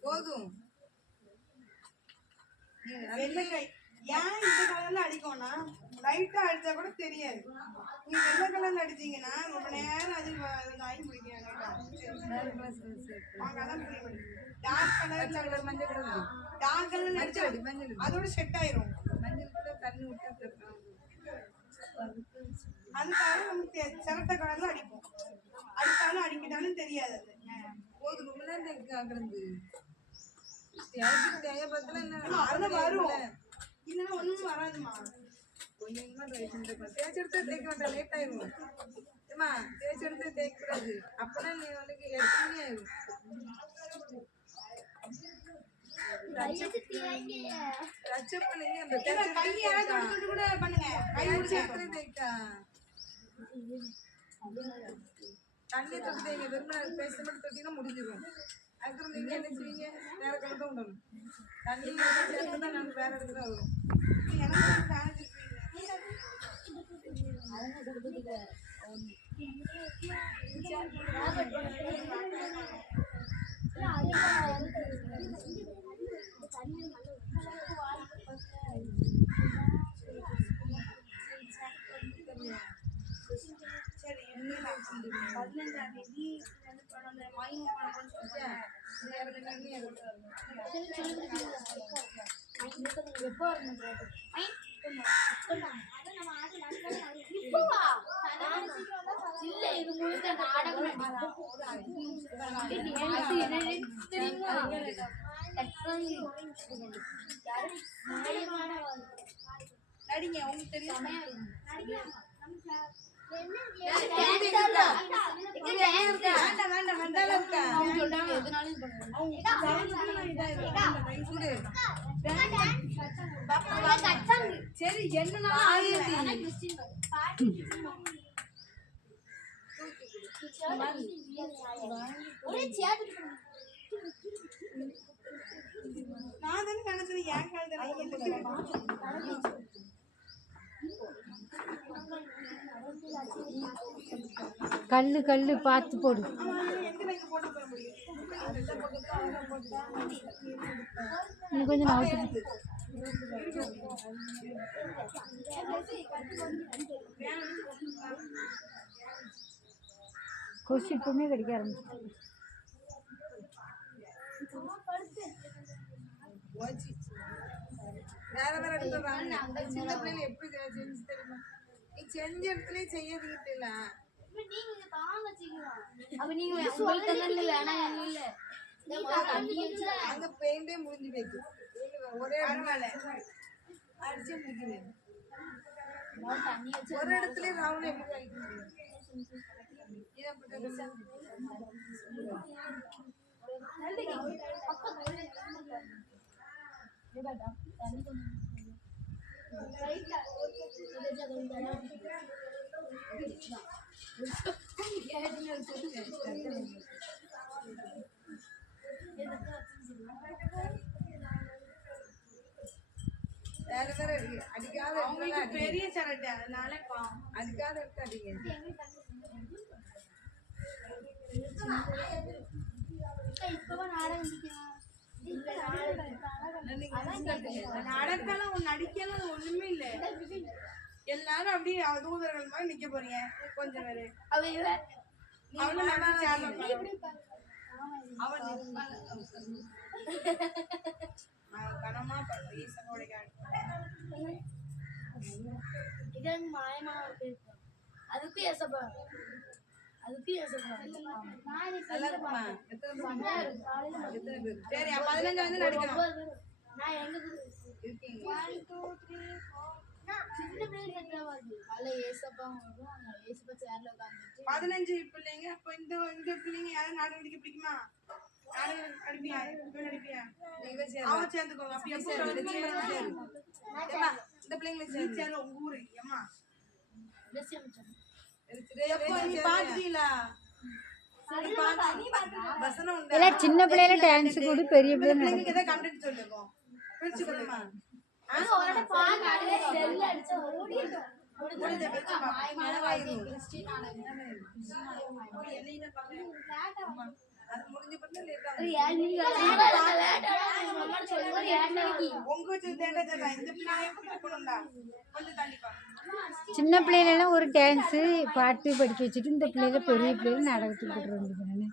போதும் வெள்ளைக்கை ஏன் இந்த கலர்ல அடிக்கும்னா லைட்டா அடிச்சா கூட தெரியாது நீங்க வெள்ளை கலர்ல அடிச்சீங்கன்னா ரொம்ப நேரம் அது ஆகி முடிக்கிறாங்க டார்க் கலர் மஞ்சள் கலர் டார்க் கலர் அடிச்சா மஞ்சள் அதோட செட் ஆயிரும் மஞ்சள் கூட தண்ணி விட்டு அதுக்காக நமக்கு சிரட்ட கலர்ல அடிப்போம் அடித்தாலும் அடிக்கிட்டாலும் தெரியாது போதும் ரொம்ப நேரம் கிடந்து வரும் இல்லைன்னா ஒண்ணும் வராதுமா கொஞ்சமா தேய்ச்சி எடுத்து தேய்க்க வேண்டாம் லேட் ஆயிரும் ஏமா தேய்ச்சி எடுத்து தேய்க்க கூடாது அப்பதான் நீ உனக்கு 8 மணி ஆயிரும் டச்சப் பண்ணீங்க அந்த கை யாராவது தொட்டு கூட பண்ணுங்க. கை முடிச்சு தண்ணி தொட்டு தேங்க வெறும் பேச மட்டும் தொட்டிங்கன்னா முடிஞ்சிடும். அதுக்கப்புறம் நீங்க என்ன செய்வீங்க? வேற கலர் தான் விடணும். தண்ணி சேர்த்து தான் நாங்கள் வேற இடத்துல வரும். சரி 15ஆம் தேதி வந்து பணம் வாங்கி பணம் சொல்லிட்டு நடிங்க உங்களுக்கு தெரியும். சரி என்ன நான் தானே நினைச்சது என் கால் தானே. கல்லு கல்லு பார்த்து போடு. இன்னும் கொஞ்சம் நவுத்து. கொசு இப்பவுமே கடிக்க ஆரம்பிச்சு. வேற வேற இடத்துல வாங்க. சின்ன பிள்ளைங்க எப்படி செஞ்சு தெரியுமா? நீ செஞ்ச இடத்துலயே செய்யறதுக்கு இல்ல. அங்க பெயிண்டே முடிஞ்சு போயிடுச்சு. ஒரே அடிச்சு முடிக்குது. ஒரு இடத்துல ரவுண்ட் எப்படி வைக்க முடியும்? வேற வேற அடிக்காத பெரிய சரட்டு அதனால அடிக்காத எடுத்து அடிங்க. நடக்கலாம் ஒன்னு அடிக்கலாம் ஒண்ணுமே இல்ல. எல்லாரும் அப்படியே தூதர்கள் மாதிரி நிக்க போறீங்க. கொஞ்சம் பேரு கனமா அதுக்கு ஏசப்பா நல்லா இருக்குமா? சரி 15 வந்து நடிக்கணும். நான் எங்க இருக்கீங்க. சின்ன பிள்ளைங்க அதுல ஏசப்பா வரும். ஏசப்பா சேர்ல உட்காந்துட்டு 15 பிள்ளைங்க. அப்ப இந்த பிள்ளைங்க யாரும் நாடகம் நடிக்க பிடிக்குமா? நாடகம் நடிப்பியா? நடிப்பியா? அவன் சேர்ந்துக்கோங்க. அப்படி இந்த பிள்ளைங்களை சேர்ந்து உங்க ஊரு ஏமா சின்ன பிள்ளைல டான்ஸ் கூட பெரிய பிள்ளை சொல்லுவோம். சின்ன பிள்ளைலாம் ஒரு டான்ஸு பாட்டு படிக்க வச்சுட்டு இந்த பிள்ளைல பெரிய பிள்ளைல நாடகத்துக்கு போட்டு வந்துருக்கேன்.